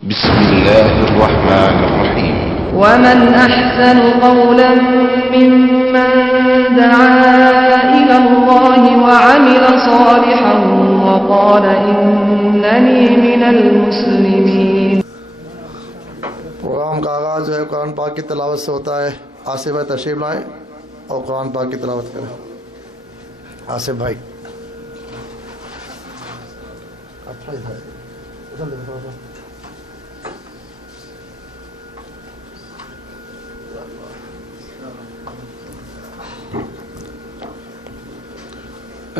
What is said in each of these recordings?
بسم الله الرحمن الرحيم. ومن أحسن قولا ممن دعا إلى الله وعمل صالحا وقال إنني من المسلمين. پروگرام کا آغاز جو ہے قرآن پاک کی تلاوت سے ہوتا ہے. آصف بھائی تشریف لائیں اور قرآن پاک کی تلاوت کریں. آصف بھائی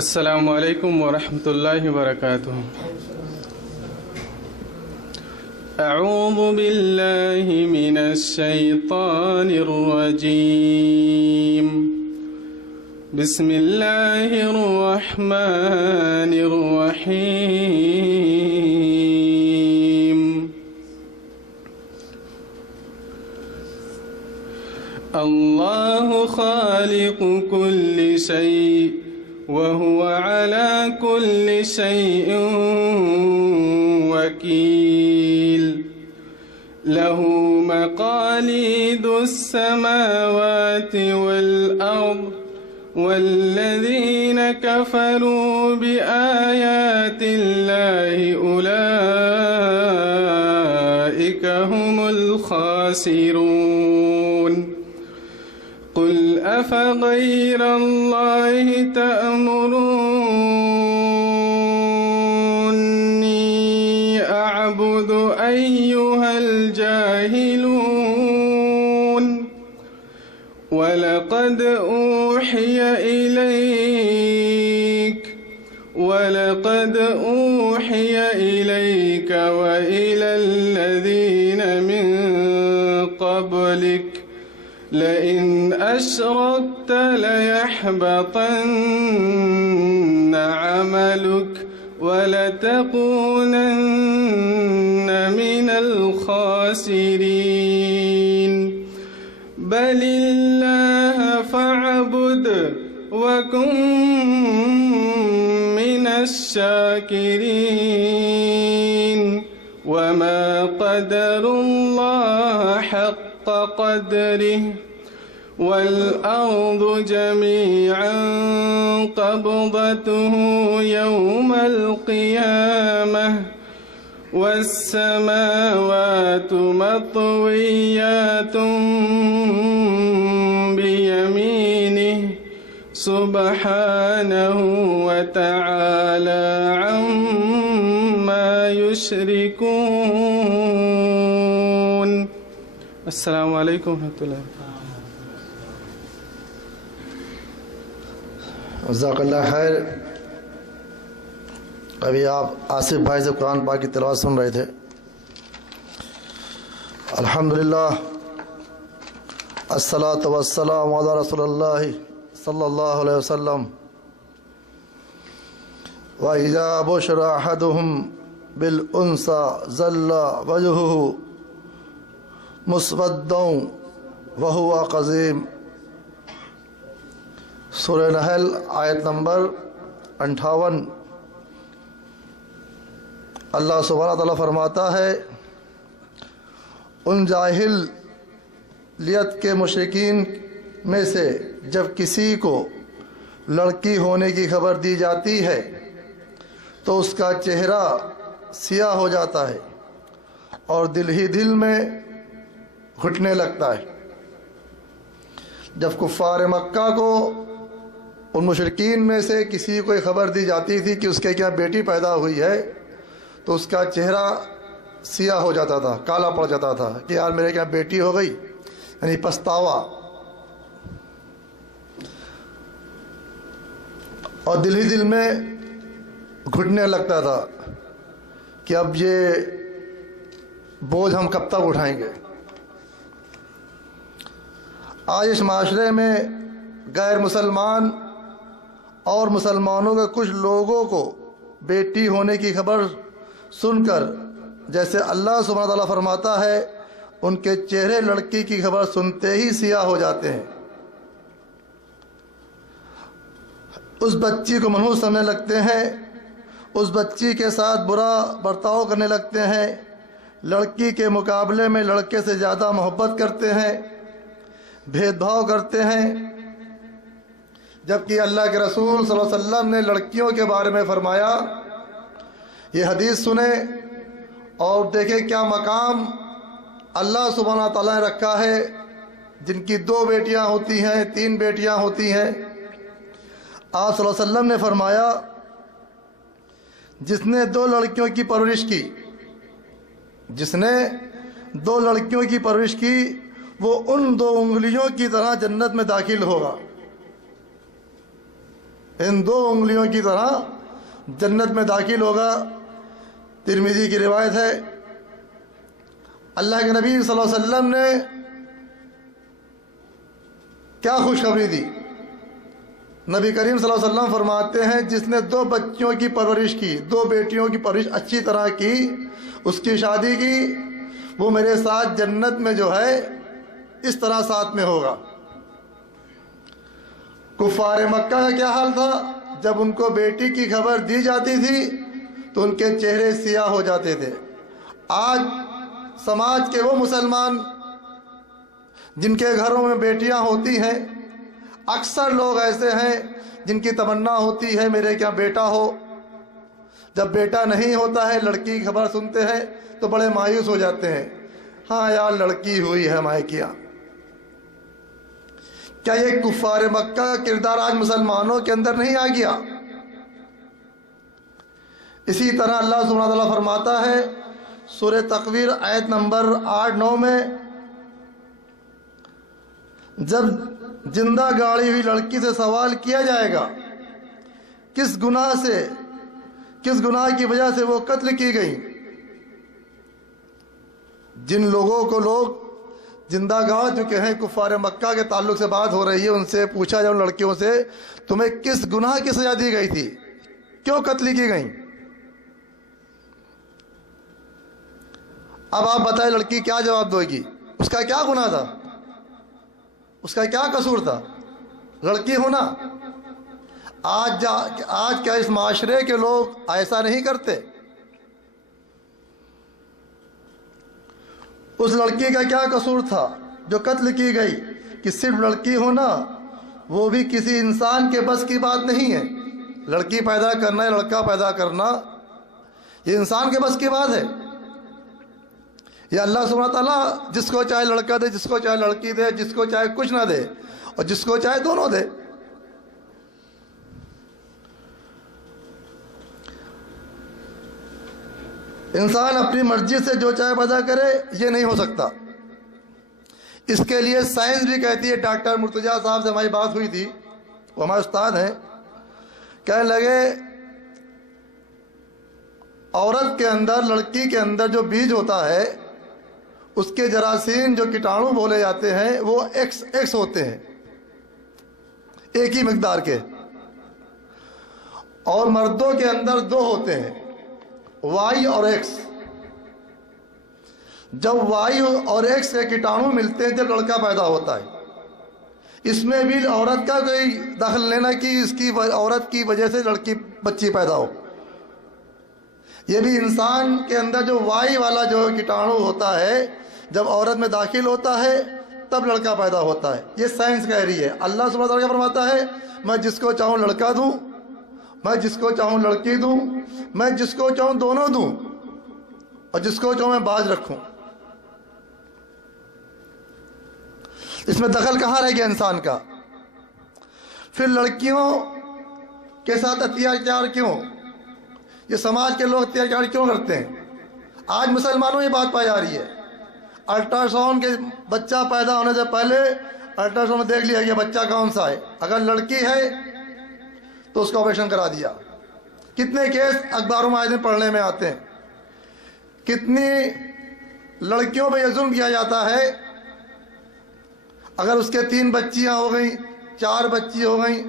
السلام علیکم ورحمۃ اللہ وبرکاتہ. اعوذ باللہ من الشیطان الرجیم. بسم اللہ الرحمن الرحیم. اللہ خالق كل شيء وهو على كل شيء وكيل. له مقاليد السماوات والأرض والذين كفروا بآيات الله أولئك هم الخاسرون. قل أفغير الله تأمروني أعبد أيها الجاهلون. ولقد أوحي إليك وإلى الذين من قبلك لئن أشركت ليحبطن عملك ولتكونن من الخاسرين. بل الله فاعبد وكن من الشاكرين. وما قدروا الله حق قدره والأرض جميعا قبضته يوم القيامة والسماوات مطويات بيمينه سبحانه وتعالى عما يشركون. السلام علیکم ورحمۃ اللہ. جزاک اللہ خیر. ابھی آپ آصف بھائی سے قرآن پاک کی تلاوت سن رہے تھے. الحمدللہ الصلاۃ والسلام علی رسول اللہ صلی اللہ علیہ وسلم. وَإِذَا بُشِرَ أَحَدُهُمْ بِالْأُنثَىٰ ظَلَّ وَجْهُهُ مُسْوَدًّا وَهُوَ كَظِيمٌ. سورہ نحل آیت نمبر 58. اللہ سبحانہ تعالیٰ فرماتا ہے ان جاہلیت کے مشرکین میں سے جب کسی کو لڑکی ہونے کی خبر دی جاتی ہے تو اس کا چہرہ سیاہ ہو جاتا ہے اور دل ہی دل میں گھٹنے لگتا ہے. جب کفار مکہ کو ان مشرکین میں سے کسی کو خبر دی جاتی تھی کہ اس کے کیا بیٹی پیدا ہوئی ہے تو اس کا چہرہ سیاہ ہو جاتا تھا, کالا پڑ جاتا تھا کہ یار میرے کیا بیٹی ہو گئی, یعنی پچھتاوا. اور دل ہی دل میں گھٹنے لگتا تھا کہ اب یہ بوجھ ہم کب تک اٹھائیں گے. آج اس معاشرے میں غیر مسلمان اور مسلمانوں کے کچھ لوگوں کو بیٹی ہونے کی خبر سن کر, جیسے اللہ سبحانہ تعالیٰ فرماتا ہے, ان کے چہرے لڑکی کی خبر سنتے ہی سیاہ ہو جاتے ہیں. اس بچی کو منحوس سمجھنے لگتے ہیں, اس بچی کے ساتھ برا برتاؤ کرنے لگتے ہیں, لڑکی کے مقابلے میں لڑکے سے زیادہ محبت کرتے ہیں، بھید بھاؤ کرتے ہیں، جبکہ اللہ کے رسول صلی اللہ علیہ وسلم نے لڑکیوں کے بارے میں فرمایا۔ یہ حدیث سنیں اور دیکھیں کیا مقام اللہ سبحانہ تعالیٰ نے رکھا ہے۔ جن کی 2 بیٹیاں ہوتی ہیں، 3 بیٹیاں ہوتی ہیں، آپ صلی اللہ علیہ وسلم نے فرمایا جس نے 2 لڑکیوں کی پرورش کی، جس نے 2 لڑکیوں کی پرورش کی، وہ ان 2 انگلیوں کی طرح جنت میں داخل ہوگا، ان 2 انگلیوں کی طرح جنت میں داخل ہوگا۔ ترمذی کی روایت ہے۔ اللہ کے نبی صلی اللہ علیہ وسلم نے کیا خوشخبری دی؟ نبی کریم صلی اللہ علیہ وسلم فرماتے ہیں جس نے 2 بچیوں کی پرورش کی، 2 بیٹیوں کی پرورش اچھی طرح کی، اس کی شادی کی، وہ میرے ساتھ جنت میں جو ہے اس طرح ساتھ میں ہوگا۔ کفار مکہ کا کیا حال تھا؟ جب ان کو بیٹی کی خبر دی جاتی تھی تو ان کے چہرے سیاہ ہو جاتے تھے۔ آج سماج کے وہ مسلمان جن کے گھروں میں بیٹیاں ہوتی ہیں، اکثر لوگ ایسے ہیں جن کی تمنا ہوتی ہے میرے کیا بیٹا ہو۔ جب بیٹا نہیں ہوتا ہے، لڑکی کی خبر سنتے ہیں تو بڑے مایوس ہو جاتے ہیں، ہاں یار لڑکی ہوئی ہے مائکیا۔ کیا یہ کفار مکہ کا کردار آج مسلمانوں کے اندر نہیں آ گیا؟ اسی طرح اللہ سبحانہ وتعالیٰ فرماتا ہے سورہ تکویر آیت نمبر 8-9 میں، جب زندہ گاڑی ہوئی لڑکی سے سوال کیا جائے گا کس گناہ سے، کس گناہ کی وجہ سے وہ قتل کی گئی، جن لوگوں کو لوگ زندہ گاڑ چکے ہیں، کفار مکہ کے تعلق سے بات ہو رہی ہے، ان سے پوچھا جائے ان لڑکیوں سے تمہیں کس گناہ کی سزا دی گئی تھی، کیوں قتل کی گئی؟ اب آپ بتائیں لڑکی کیا جواب دے گی؟ اس کا کیا گناہ تھا، اس کا کیا قصور تھا؟ لڑکی ہونا۔ آج کیا اس معاشرے کے لوگ ایسا نہیں کرتے؟ اس لڑکی کا کیا قصور تھا جو قتل کی گئی؟ کہ صرف لڑکی ہونا وہ بھی کسی انسان کے بس کی بات نہیں ہے۔ لڑکی پیدا کرنا یا لڑکا پیدا کرنا یہ انسان کے بس کی بات ہے۔ یہ اللہ سبحانہ تعالیٰ جس کو چاہے لڑکا دے، جس کو چاہے لڑکی دے، جس کو چاہے کچھ نہ دے، اور جس کو چاہے دونوں دے۔ انسان اپنی مرضی سے جو چاہے پیدا کرے، یہ نہیں ہو سکتا۔ اس کے لیے سائنس بھی کہتی ہے۔ ڈاکٹر مرتضیٰ صاحب سے ہماری بات ہوئی تھی، وہ ہمارے استاد ہیں، کہنے لگے عورت کے اندر، لڑکی کے اندر جو بیج ہوتا ہے اس کے جراثیم جو کیٹانو بولے جاتے ہیں وہ ایکس ہوتے ہیں، ایک ہی مقدار کے، اور مردوں کے اندر 2 ہوتے ہیں، وائی اور ایکس۔ جب وائی اور ایکس کے کیٹانو ملتے ہیں جب لڑکا پیدا ہوتا ہے، اس میں بھی عورت کا کوئی دخل لینا کہ اس کی عورت کی وجہ سے لڑکی بچی پیدا ہو۔ یہ بھی انسان کے اندر جو وائی والا جو کیٹانو ہوتا ہے جب عورت میں داخل ہوتا ہے تب لڑکا پیدا ہوتا ہے۔ یہ سائنس کہہ رہی ہے۔ اللہ سبحانہ وتعالیٰ فرماتا ہے میں جس کو چاہوں لڑکا دوں، میں جس کو چاہوں لڑکی دوں، میں جس کو چاہوں دونوں دوں، اور جس کو چاہوں میں باز رکھوں۔ اس میں دخل کہاں رہ گیا انسان کا؟ پھر لڑکیوں کے ساتھ اتیاچار کیوں؟ یہ سماج کے لوگ اتیاچار کیوں کرتے ہیں؟ آج مسلمانوں میں یہ بات پائی جا رہی ہے۔ الٹرا ساؤنڈ کے بچہ پیدا ہونے سے پہلے الٹرا ساؤنڈ میں دیکھ لیا کہ بچہ کون سا ہے، اگر لڑکی ہے تو اس کا آپریشن کرا دیا۔ کتنے کیس اخباروں میں آج دن پڑھنے میں آتے ہیں، کتنی لڑکیوں پہ یہ ظلم کیا جاتا ہے۔ اگر اس کے 3 بچیاں ہو گئیں، 4 بچی ہو گئیں،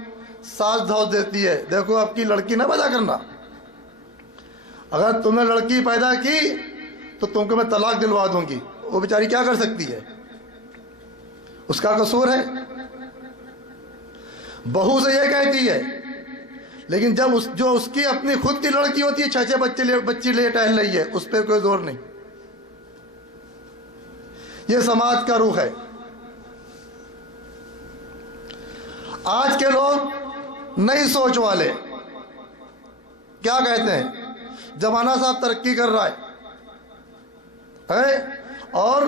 ساس دھوس دیتی ہے، دیکھو اب کی لڑکی نہ پیدا کرنا، اگر تم نے لڑکی پیدا کی تو تم کو میں طلاق دلوا دوں گی۔ وہ بیچاری کیا کر سکتی ہے؟ اس کا قصور ہے۔ بہو سے یہ کہتی ہے، لیکن جب جو اس کی اپنی خود کی لڑکی ہوتی ہے 6 بچی لے ٹہل رہی ہے، اس پہ کوئی زور نہیں۔ یہ سماج کا رخ ہے۔ آج کے لوگ نئی سوچ والے کیا کہتے ہیں؟ زمانہ صاحب ترقی کر رہا ہے اور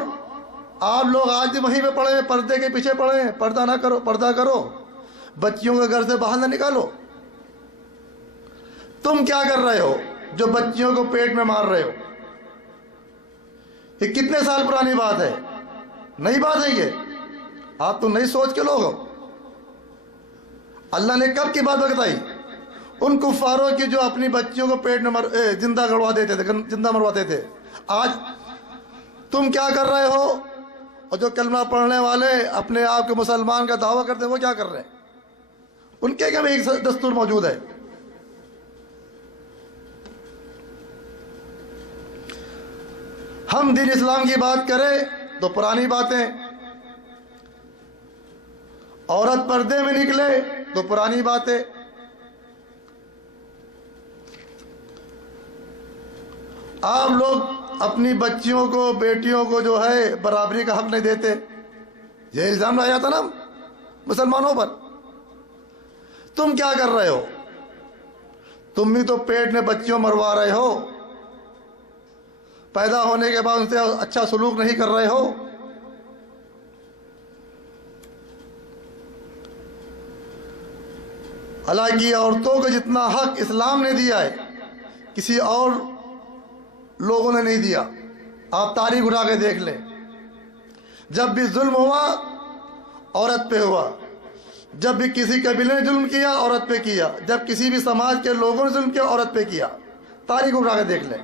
آپ لوگ آج بھی وہیں پہ پڑے ہیں، پردے کے پیچھے پڑے ہیں، پردہ نہ کرو، پردہ کرو، بچیوں کے گھر سے باہر نہ نکالو۔ تم کیا کر رہے ہو جو بچیوں کو پیٹ میں مار رہے ہو؟ یہ کتنے سال پرانی بات ہے، نئی بات ہے یہ۔ آپ تو نئی سوچ کے لوگ ہو۔ اللہ نے کب کی بات بتائی؟ ان کفاروں کی جو اپنی بچیوں کو پیٹ میں زندہ گڑوا دیتے تھے، زندہ مرواتے تھے۔ آج تم کیا کر رہے ہو؟ اور جو کلمہ پڑھنے والے اپنے آپ کے مسلمان کا دعویٰ کرتے ہیں وہ کیا کر رہے ہیں؟ ان کے بھی ایک دستور موجود ہے۔ ہم دین اسلام کی بات کریں تو پرانی باتیں، عورت پردے میں نکلے تو پرانی باتیں، آپ لوگ اپنی بچیوں کو، بیٹیوں کو جو ہے برابری کا حق نہیں دیتے۔ یہ الزام لایا تھا نا مسلمانوں پر۔ تم کیا کر رہے ہو؟ تم بھی تو پیٹ میں بچیوں مروا رہے ہو، پیدا ہونے کے بعد ان سے اچھا سلوک نہیں کر رہے ہو۔ حالانکہ عورتوں کو جتنا حق اسلام نے دیا ہے کسی اور لوگوں نے نہیں دیا۔ آپ تاریخ اٹھا کے دیکھ لیں، جب بھی ظلم ہوا عورت پہ ہوا، جب بھی کسی قبیلے نے ظلم کیا عورت پہ کیا، جب کسی بھی سماج کے لوگوں نے ظلم کیا عورت پہ کیا۔ تاریخ اٹھا کے دیکھ لیں۔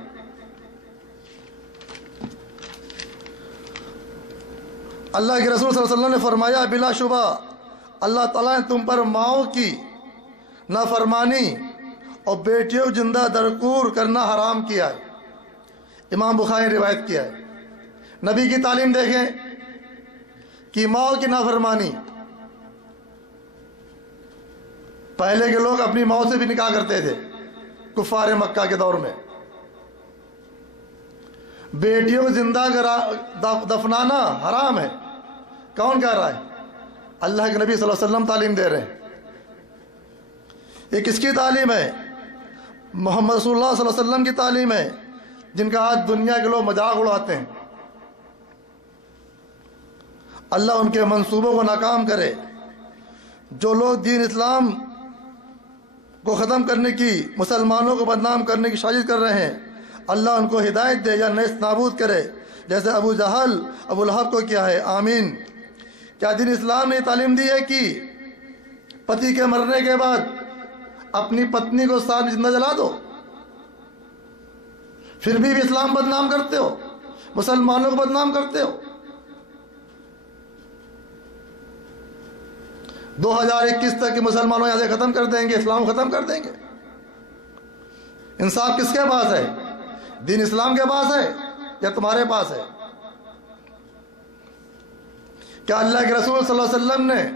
اللہ کے رسول صلی اللہ علیہ وسلم نے فرمایا بلا شبہ اللہ تعالیٰ نے تم پر ماؤں کی نافرمانی اور بیٹیوں کو زندہ درکور کرنا حرام کیا ہے۔ امام بخاری نے روایت کیا ہے۔ نبی کی تعلیم دیکھیں کہ ماؤں کی نافرمانی، پہلے کے لوگ اپنی ماؤں سے بھی نکاح کرتے تھے کفار مکہ کے دور میں۔ بیٹیوں کو زندہ دفنانا حرام ہے۔ کون کہہ رہا ہے؟ اللہ کے نبی صلی اللہ علیہ وسلم تعلیم دے رہے ہیں۔ یہ کس کی تعلیم ہے؟ محمد رسول اللہ صلی اللہ علیہ وسلم کی تعلیم ہے، جن کا آج دنیا کے لوگ مذاق اڑاتے ہیں۔ اللہ ان کے منصوبوں کو ناکام کرے۔ جو لوگ دین اسلام کو ختم کرنے کی، مسلمانوں کو بدنام کرنے کی سازش کر رہے ہیں، اللہ ان کو ہدایت دے یا نیست نابود کرے، جیسے ابو جہل، ابو لہب کو کیا ہے۔ آمین۔ کیا دین اسلام نے تعلیم دی ہے کہ پتی کے مرنے کے بعد اپنی پتنی کو ساتھ زندہ جلا دو؟ پھر بھی اسلام بدنام کرتے ہو، مسلمانوں کو بدنام کرتے ہو۔ 2021 تک کے مسلمانوں یہاں سے ختم کر دیں گے، اسلام ختم کر دیں گے۔ انصاف کس کے پاس ہے؟ دین اسلام کے پاس ہے یا تمہارے پاس ہے؟ کیا اللہ کے رسول صلی اللہ علیہ وسلم نے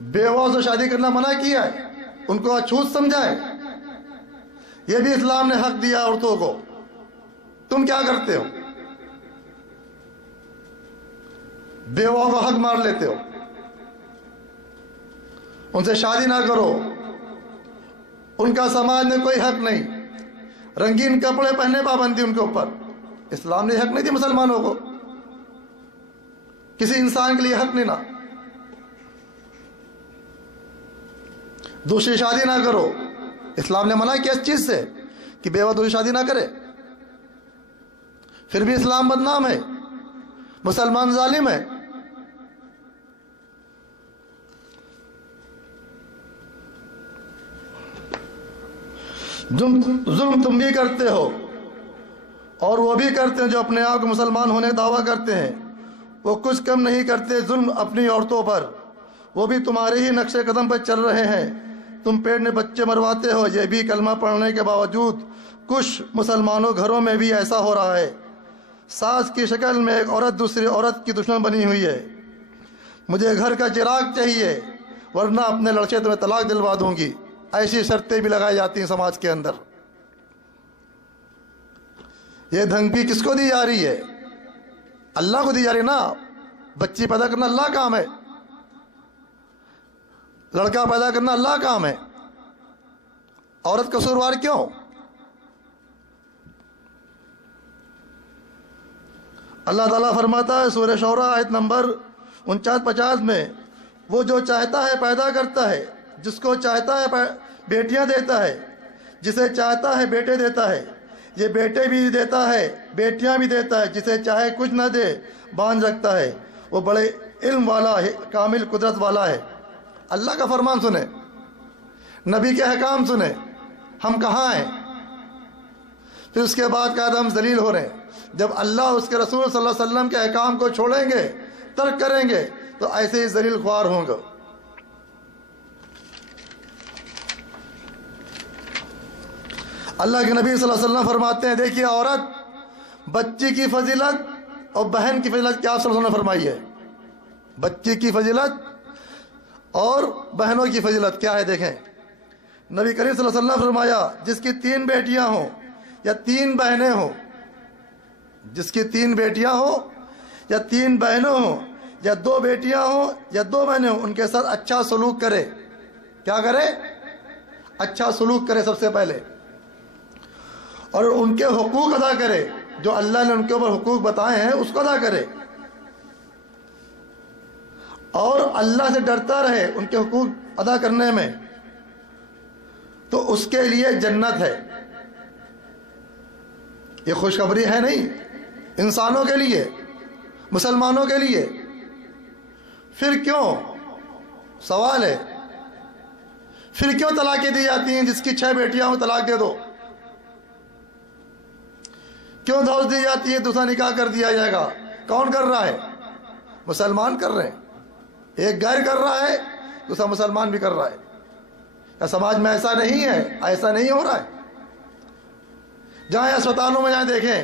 بیوہ سے شادی کرنا منع کیا ہے، ان کو اچھوت سمجھا ہے؟ یہ بھی اسلام نے حق دیا عورتوں کو۔ تم کیا کرتے ہو؟ بیوہ کو حق مار لیتے ہو، ان سے شادی نہ کرو، ان کا سماج میں کوئی حق نہیں۔ رنگین کپڑے پہننے پابندی ان کے اوپر، اسلام نے حق نہیں دی مسلمانوں کو، کسی انسان کے لیے حق نہیں نا۔ دوسری شادی نہ کرو، اسلام نے منع کیا اس چیز سے کہ بیوہ دوسری شادی نہ کرے۔ پھر بھی اسلام بدنام ہے، مسلمان ظالم ہے۔ ظلم تم بھی کرتے ہو اور وہ بھی کرتے ہیں جو اپنے آپ کو مسلمان ہونے کا دعویٰ کرتے ہیں، وہ کچھ کم نہیں کرتے ظلم اپنی عورتوں پر، وہ بھی تمہارے ہی نقش قدم پر چل رہے ہیں۔ تم پیٹ میں بچے مرواتے ہو، یہ بھی کلمہ پڑھنے کے باوجود کچھ مسلمانوں گھروں میں بھی ایسا ہو رہا ہے۔ ساس کی شکل میں ایک عورت دوسری عورت کی دشمن بنی ہوئی ہے۔ مجھے گھر کا چراغ چاہیے ورنہ اپنے لڑکے تمہیں طلاق دلوا دوں گی، ایسی شرطیں بھی لگائی جاتی ہیں سماج کے اندر۔ یہ دھمکی کس کو دی جا رہی ہے؟ اللہ کو دی جا رہی نا. بچی پیدا کرنا اللہ کا کام ہے, لڑکا پیدا کرنا اللہ کا کام ہے. عورت قصوروار کیوں؟ اللہ تعالیٰ فرماتا ہے سورہ شعراء آیت نمبر 49-50 میں, وہ جو چاہتا ہے پیدا کرتا ہے, جس کو چاہتا ہے بیٹیاں دیتا ہے, جسے چاہتا ہے بیٹے دیتا ہے. یہ بیٹے بھی دیتا ہے بیٹیاں بھی دیتا ہے, جسے چاہے کچھ نہ دے باندھ رکھتا ہے. وہ بڑے علم والا ہے, کامل قدرت والا ہے. اللہ کا فرمان سنیں, نبی کے احکام سنیں. ہم کہاں ہیں؟ پھر اس کے بعد قاعدہ ہم ذلیل ہو رہے ہیں. جب اللہ اس کے رسول صلی اللہ علیہ وسلم کے احکام کو چھوڑیں گے, ترک کریں گے, تو ایسے ہی ذلیل خوار ہوں گے. اللہ کے نبی صلی اللہ علیہ وسلم فرماتے ہیں, دیکھیے عورت بچی کی فضیلت اور بہن کی فضیلت کیا صلی اللہ علیہ وسلم نے فرمائی ہے. بچی کی فضیلت اور بہنوں کی فضیلت کیا ہے دیکھیں. نبی کریم صلی اللہ علیہ وسلم نے فرمایا, جس کی 3 بیٹیاں ہوں یا 3 بہنیں ہوں, جس کی 3 بیٹیاں ہوں یا 3 بہنیں ہوں یا 2 بیٹیاں ہوں یا 2 بہنیں ہوں, ان کے ساتھ اچھا سلوک کرے. کیا کرے؟ اچھا سلوک کرے سب سے پہلے, اور ان کے حقوق ادا کرے. جو اللہ نے ان کے اوپر حقوق بتائے ہیں اس کو ادا کرے, اور اللہ سے ڈرتا رہے ان کے حقوق ادا کرنے میں, تو اس کے لیے جنت ہے. یہ خوشخبری ہے نہیں انسانوں کے لیے, مسلمانوں کے لیے. پھر کیوں سوال ہے, پھر کیوں طلاقیں دی جاتی ہیں؟ جس کی 6 بیٹیاں ہوں طلاق دے دو. کیوں دھوس دی جاتی ہے, دوسرا نکاح کر دیا جائے گا؟ کون کر رہا ہے؟ مسلمان کر رہے ہیں. ایک غیر کر رہا ہے, دوسرا مسلمان بھی کر رہا ہے. کیا سماج میں ایسا نہیں ہے؟ ایسا نہیں ہو رہا ہے. جہاں اسپتالوں میں جہاں دیکھیں,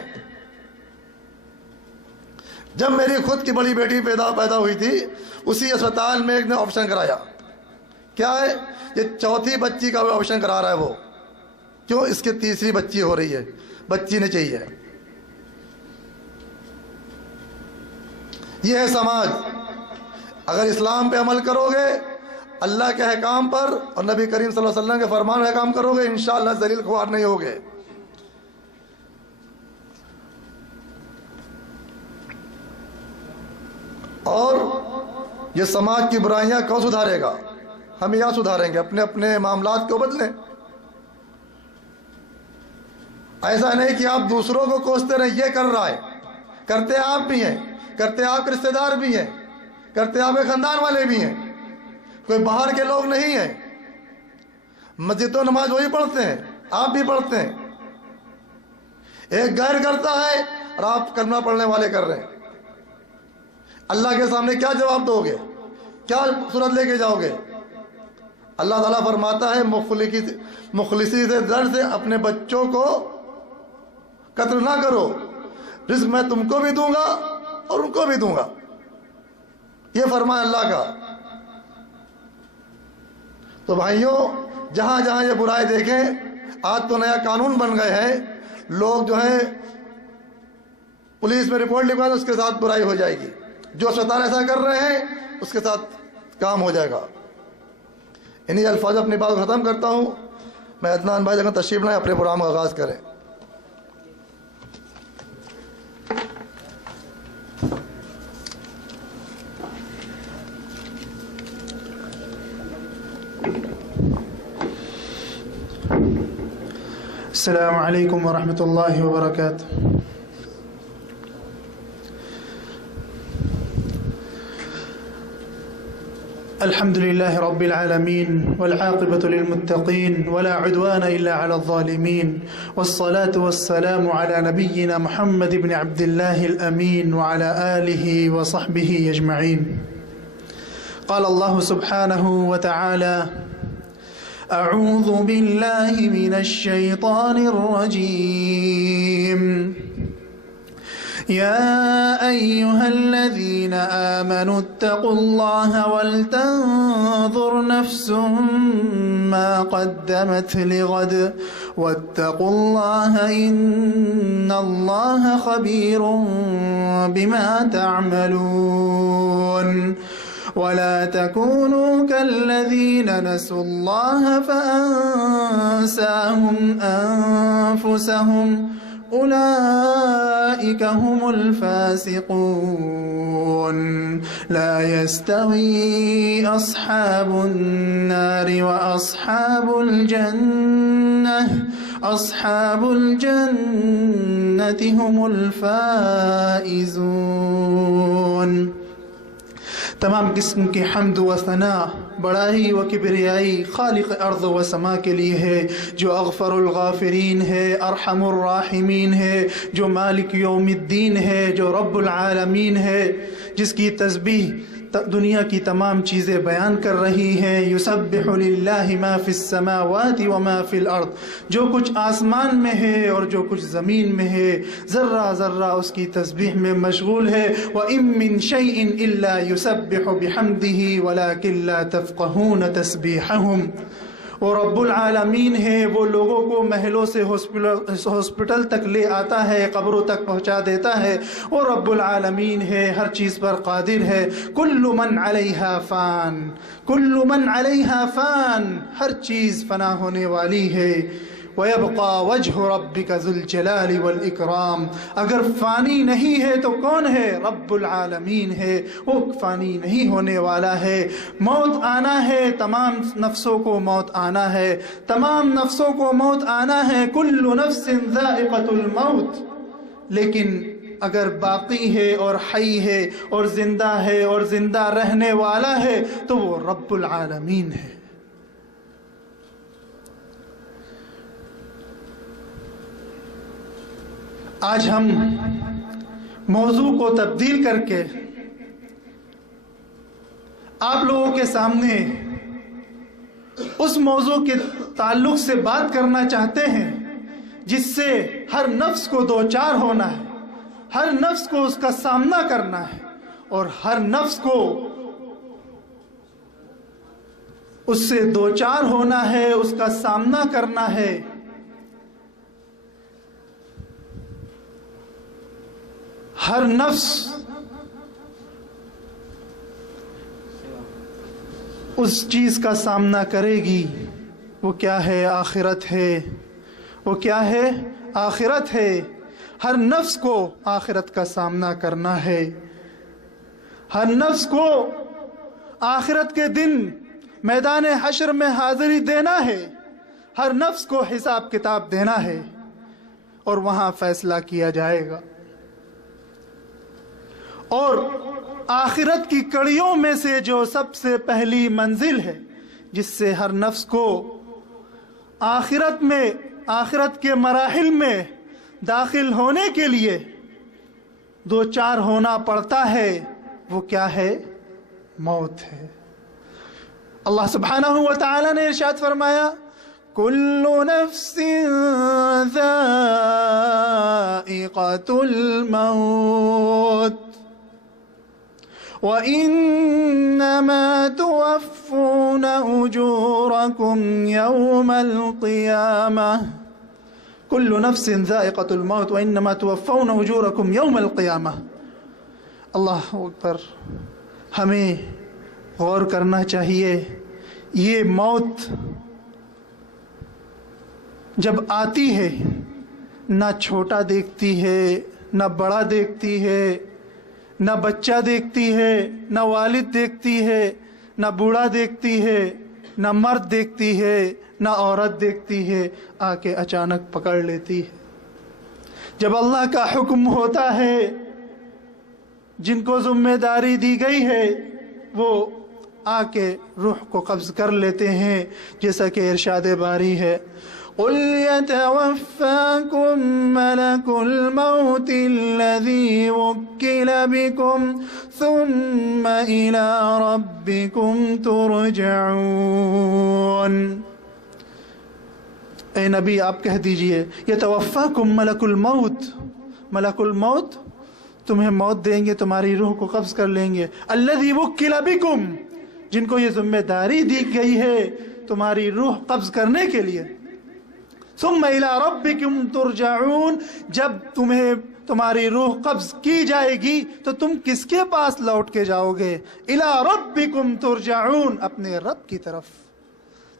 جب میری خود کی بڑی بیٹی پیدا ہوئی تھی, اسی اسپتال میں ایک نے آپریشن کرایا. کیا ہے یہ 4تھی بچی کا آپریشن کرا رہا ہے وہ. کیوں؟ اس کی 3ری بچی ہو رہی ہے, بچی نہیں چاہیے. یہ ہے سماج. اگر اسلام پہ عمل کرو گے, اللہ کے احکام پر اور نبی کریم صلی اللہ علیہ وسلم کے فرمان پہ کام کرو گے, انشاءاللہ ذلیل خوار نہیں ہوگے. اور یہ سماج کی برائیاں کون سدھارے گا؟ ہم یہاں سدھاریں گے, اپنے اپنے معاملات کو بدلیں. ایسا نہیں کہ آپ دوسروں کو کوستے رہیں یہ کر رہا ہے. کرتے آپ بھی ہیں, کرتے آپ کے رشتہ دار بھی ہیں, کرتے آپ کے خاندان والے بھی ہیں. کوئی باہر کے لوگ نہیں ہیں. مسجد و نماز وہی پڑھتے ہیں, آپ بھی پڑھتے ہیں. ایک غیر کرتا ہے اور آپ کلمہ پڑھنے والے کر رہے ہیں. اللہ کے سامنے کیا جواب دو گے؟ کیا صورت لے کے جاؤ گے؟ اللہ تعالیٰ فرماتا ہے مخلصی سے در سے اپنے بچوں کو قتل نہ کرو, رزق میں تم کو بھی دوں گا اور ان کو بھی دوں گا. یہ فرمان اللہ کا. تو بھائیوں, جہاں جہاں یہ برائی دیکھیں, آج تو نیا قانون بن گئے ہیں, لوگ جو ہیں پولیس میں رپورٹ لکھوا دیں, اس کے ساتھ برائی ہو جائے گی. جو اسپتال ایسا کر رہے ہیں اس کے ساتھ کام ہو جائے گا. انہی الفاظ اپنی بات کو ختم کرتا ہوں. میں عدنان بھائی اگر تشریف لائیں اپنے پروگرام کا آغاز کریں. السلام علیکم ورحمۃ اللہ وبرکاتہ. الحمد لله رب العالمين والعاقبة للمتقين ولا عدوان إلا على الظالمين والصلاة والسلام على نبينا محمد بن عبد الله الأمين وعلى آله وصحبه أجمعين. قال الله سبحانه وتعالى: أعوذ بالله من الشيطان الرجيم. يا أيها الذين آمنوا اتقوا الله ولتنظر نفس ما قدمت لغد واتقوا الله إن الله خبير بما تعملون ولا تكونوا كالذين نسوا الله فأنساهم أنفسهم أولئك هم الفاسقون لا يستوي أصحاب النار وأصحاب الجنة أصحاب الجنة هم الفائزون. تمام قسم کی حمد و ثنا بڑائی و کبریائی خالق ارض و سما کے لیے ہے، جو اغفر الغافرین ہے، ارحم الراحمین ہے، جو مالک یوم الدین ہے، جو رب العالمین ہے، جس کی تسبیح دنیا کی تمام چیزیں بیان کر رہی ہیں. یسبح للہ ما فی السماوات وما فی الارض، جو کچھ آسمان میں ہے اور جو کچھ زمین میں ہے، ذرہ ذرہ اس کی تسبیح میں مشغول ہے. وَإِن مِّن شَيْءٍ إِلَّا يُسَبِّحُ بِحَمْدِهِ وَلَكِن لَّا تَفْقَهُونَ تَسْبِيحَهُمْ. وہ رب العالمین ہے، وہ لوگوں کو محلوں سے ہاسپٹل تک لے آتا ہے، قبروں تک پہنچا دیتا ہے. وہ رب العالمین ہے، ہر چیز پر قادر ہے. کل من علیہا فان، کل من علیہا فان، ہر چیز فنا ہونے والی ہے. وَيَبْقَى وَجْهُ رَبِّكَ ذُو الْجَلَالِ وَالْإِكْرَامِ، اگر فانی نہیں ہے تو کون ہے؟ رب العالمین ہے، وہ فانی نہیں ہونے والا ہے. موت آنا ہے، تمام نفسوں کو موت آنا ہے، تمام نفسوں کو موت آنا ہے. کل نفس ذائقۃ الموت، لیکن اگر باقی ہے اور حی ہے اور زندہ ہے اور زندہ رہنے والا ہے تو وہ رب العالمین ہے. آج ہم موضوع کو تبدیل کر کے آپ لوگوں کے سامنے اس موضوع کے تعلق سے بات کرنا چاہتے ہیں جس سے ہر نفس کو دوچار ہونا ہے، ہر نفس کو اس کا سامنا کرنا ہے، اور ہر نفس کو اس سے دوچار ہونا ہے، اس کا سامنا کرنا ہے. ہر نفس اس چیز کا سامنا کرے گی. وہ کیا ہے؟ آخرت ہے. وہ کیا ہے؟ آخرت ہے. ہر نفس کو آخرت کا سامنا کرنا ہے. ہر نفس کو آخرت کے دن میدان حشر میں حاضری دینا ہے. ہر نفس کو حساب کتاب دینا ہے اور وہاں فیصلہ کیا جائے گا. اور آخرت کی کڑیوں میں سے جو سب سے پہلی منزل ہے جس سے ہر نفس کو آخرت کے مراحل میں داخل ہونے کے لیے دوچار ہونا پڑتا ہے، وہ کیا ہے؟ موت ہے. اللہ سبحانہ و تعالی نے ارشاد فرمایا کل نفس ذائقۃ الموت وَإِنَّمَا تُوَفُّونَ أُجُورَكُمْ يَوْمَ الْقِيَامَةِ كُلُّ نَفْسٍ ذَائِقَةُ الْمَوْتِ وَإِنَّمَا تُوَفُّونَ أُجُورَكُمْ يَوْمَ الْقِيَامَةِ. اللہ اکبر. ہمیں غور کرنا چاہیے. یہ موت جب آتی ہے نہ چھوٹا دیکھتی ہے، نہ بڑا دیکھتی ہے، نہ بچہ دیکھتی ہے، نہ والد دیکھتی ہے، نہ بوڑھا دیکھتی ہے، نہ مرد دیکھتی ہے، نہ عورت دیکھتی ہے، آ کے اچانک پکڑ لیتی ہے. جب اللہ کا حکم ہوتا ہے، جن کو ذمہ داری دی گئی ہے وہ آ کے روح کو قبض کر لیتے ہیں، جیسا کہ ارشاد باری ہے قُلْ يَتَوَفَّاكُمْ مَلَكُ الْمَوْتِ الَّذِي وُكِّلَ بِكُمْ ثُمَّ إِلَىٰ رَبِّكُمْ تُرْجَعُونَ. اے نبی آپ کہہ دیجئے یتوفاکم ملک الموت، ملک الموت تمہیں موت دیں گے، تمہاری روح کو قبض کر لیں گے. الذی وکل بکم، جن کو یہ ذمہ داری دی گئی ہے تمہاری روح قبض کرنے کے لیے. ثم الی ربکم ترجعون، جب تمہاری روح قبض کی جائے گی تو تم کس کے پاس لوٹ کے جاؤ گے؟ الی ربکم ترجعون، اپنے رب کی طرف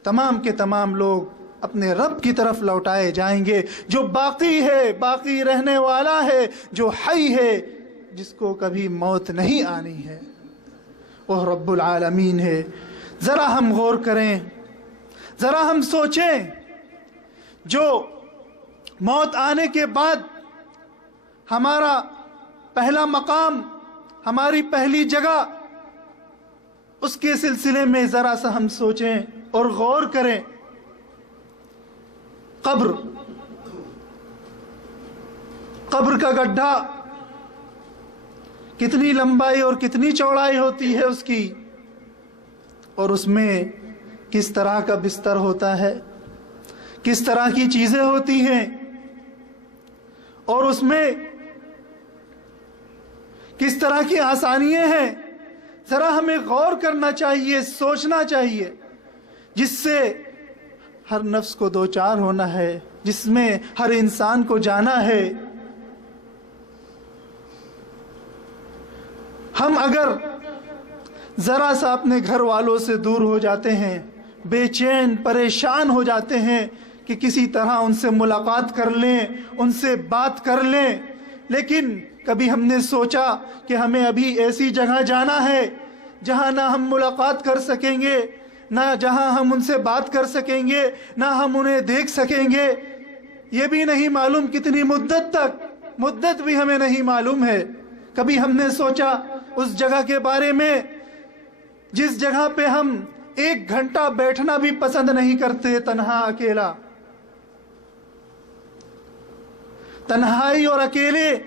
تمام کے تمام لوگ اپنے رب کی طرف لوٹائے جائیں گے، جو باقی ہے، باقی رہنے والا ہے، جو حی ہے، جس کو کبھی موت نہیں آنی ہے، وہ رب العالمین ہے۔ ذرا ہم غور کریں، ذرا ہم سوچیں، جو موت آنے کے بعد ہمارا پہلا مقام، ہماری پہلی جگہ، اس کے سلسلے میں ذرا سا ہم سوچیں اور غور کریں۔ قبر کا گڈھا کتنی لمبائی اور کتنی چوڑائی ہوتی ہے اس کی، اور اس میں کس طرح کا بستر ہوتا ہے، کس طرح کی چیزیں ہوتی ہیں، اور اس میں کس طرح کی آسانیاں ہیں، ذرا ہمیں غور کرنا چاہیے، سوچنا چاہیے، جس سے ہر نفس کو دوچار ہونا ہے، جس میں ہر انسان کو جانا ہے۔ ہم اگر ذرا سا اپنے گھر والوں سے دور ہو جاتے ہیں، بے چین پریشان ہو جاتے ہیں کہ کسی طرح ان سے ملاقات کر لیں، ان سے بات کر لیں، لیکن کبھی ہم نے سوچا کہ ہمیں ابھی ایسی جگہ جانا ہے جہاں نہ ہم ملاقات کر سکیں گے، نہ جہاں ہم ان سے بات کر سکیں گے، نہ ہم انہیں دیکھ سکیں گے، یہ بھی نہیں معلوم کتنی مدت تک، مدت بھی ہمیں نہیں معلوم ہے۔ کبھی ہم نے سوچا اس جگہ کے بارے میں جس جگہ پہ ہم 1 گھنٹہ بیٹھنا بھی پسند نہیں کرتے، تنہا اکیلا، تنہائی اور اکیلے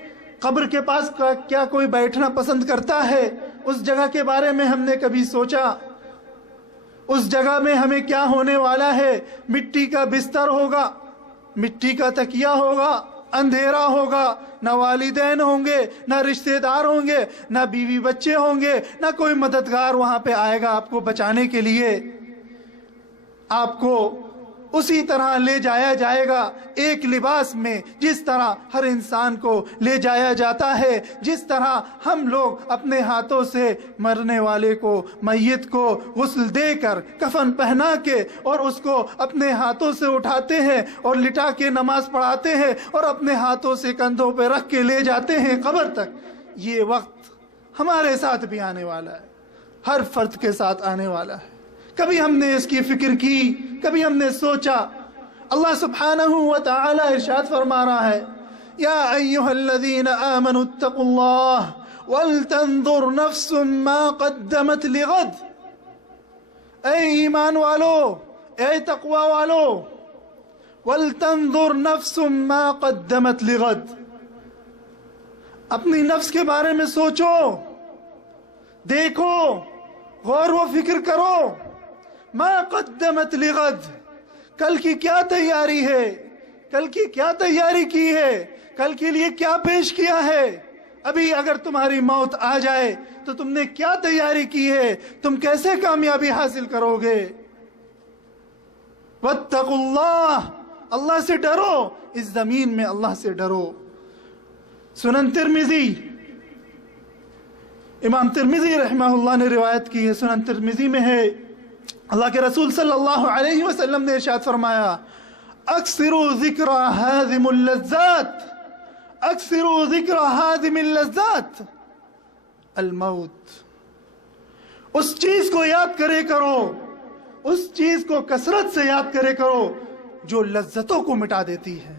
قبر کے پاس کیا کوئی بیٹھنا پسند کرتا ہے؟ اس جگہ کے بارے میں ہم نے کبھی سوچا؟ اس جگہ میں ہمیں کیا ہونے والا ہے؟ مٹی کا بستر ہوگا، مٹی کا تکیہ ہوگا، اندھیرا ہوگا، نہ والدین ہوں گے، نہ رشتہ دار ہوں گے، نہ بیوی بچے ہوں گے، نہ کوئی مددگار وہاں پہ آئے گا آپ کو بچانے کے لیے۔ آپ کو اسی طرح لے جایا جائے گا، ایک لباس میں، جس طرح ہر انسان کو لے جایا جاتا ہے، جس طرح ہم لوگ اپنے ہاتھوں سے مرنے والے کو، میت کو غسل دے کر، کفن پہنا کے، اور اس کو اپنے ہاتھوں سے اٹھاتے ہیں اور لٹا کے نماز پڑھاتے ہیں اور اپنے ہاتھوں سے کندھوں پہ رکھ کے لے جاتے ہیں قبر تک۔ یہ وقت ہمارے ساتھ بھی آنے والا ہے، ہر فرد کے ساتھ آنے والا ہے۔ کبھی ہم نے اس کی فکر کی؟ کبھی ہم نے سوچا؟ اللہ سبحانہ و تعالی ارشاد فرما رہا ہے، یا ایھا الذین آمنوا اتقوا اللہ ولتنظر نفس ما قدمت لغد۔ اے ایمان والو، اے تقوی والو، ولتنظر نفس ما قدمت لغد، اپنی نفس کے بارے میں سوچو، دیکھو، غور و فکر کرو، ما قدمت لغد، کل کی کیا تیاری ہے، کل کی کیا تیاری کی ہے، کل کے لیے کیا پیش کیا ہے۔ ابھی اگر تمہاری موت آ جائے تو تم نے کیا تیاری کی ہے، تم کیسے کامیابی حاصل کرو گے۔ واتقوا اللہ، اللہ سے ڈرو، اس زمین میں اللہ سے ڈرو۔ سنن ترمذی، امام ترمذی رحمہ اللہ نے روایت کی ہے، سنن ترمذی میں ہے، اللہ کے رسول صلی اللہ علیہ وسلم نے ارشاد فرمایا، اکثروا ذکر ہاضم اللذات، اکثروا ذکر ہاضم اللذات، الموت۔ اس چیز کو یاد کرے کرو، اس چیز کو کثرت سے یاد کرے کرو جو لذتوں کو مٹا دیتی ہے،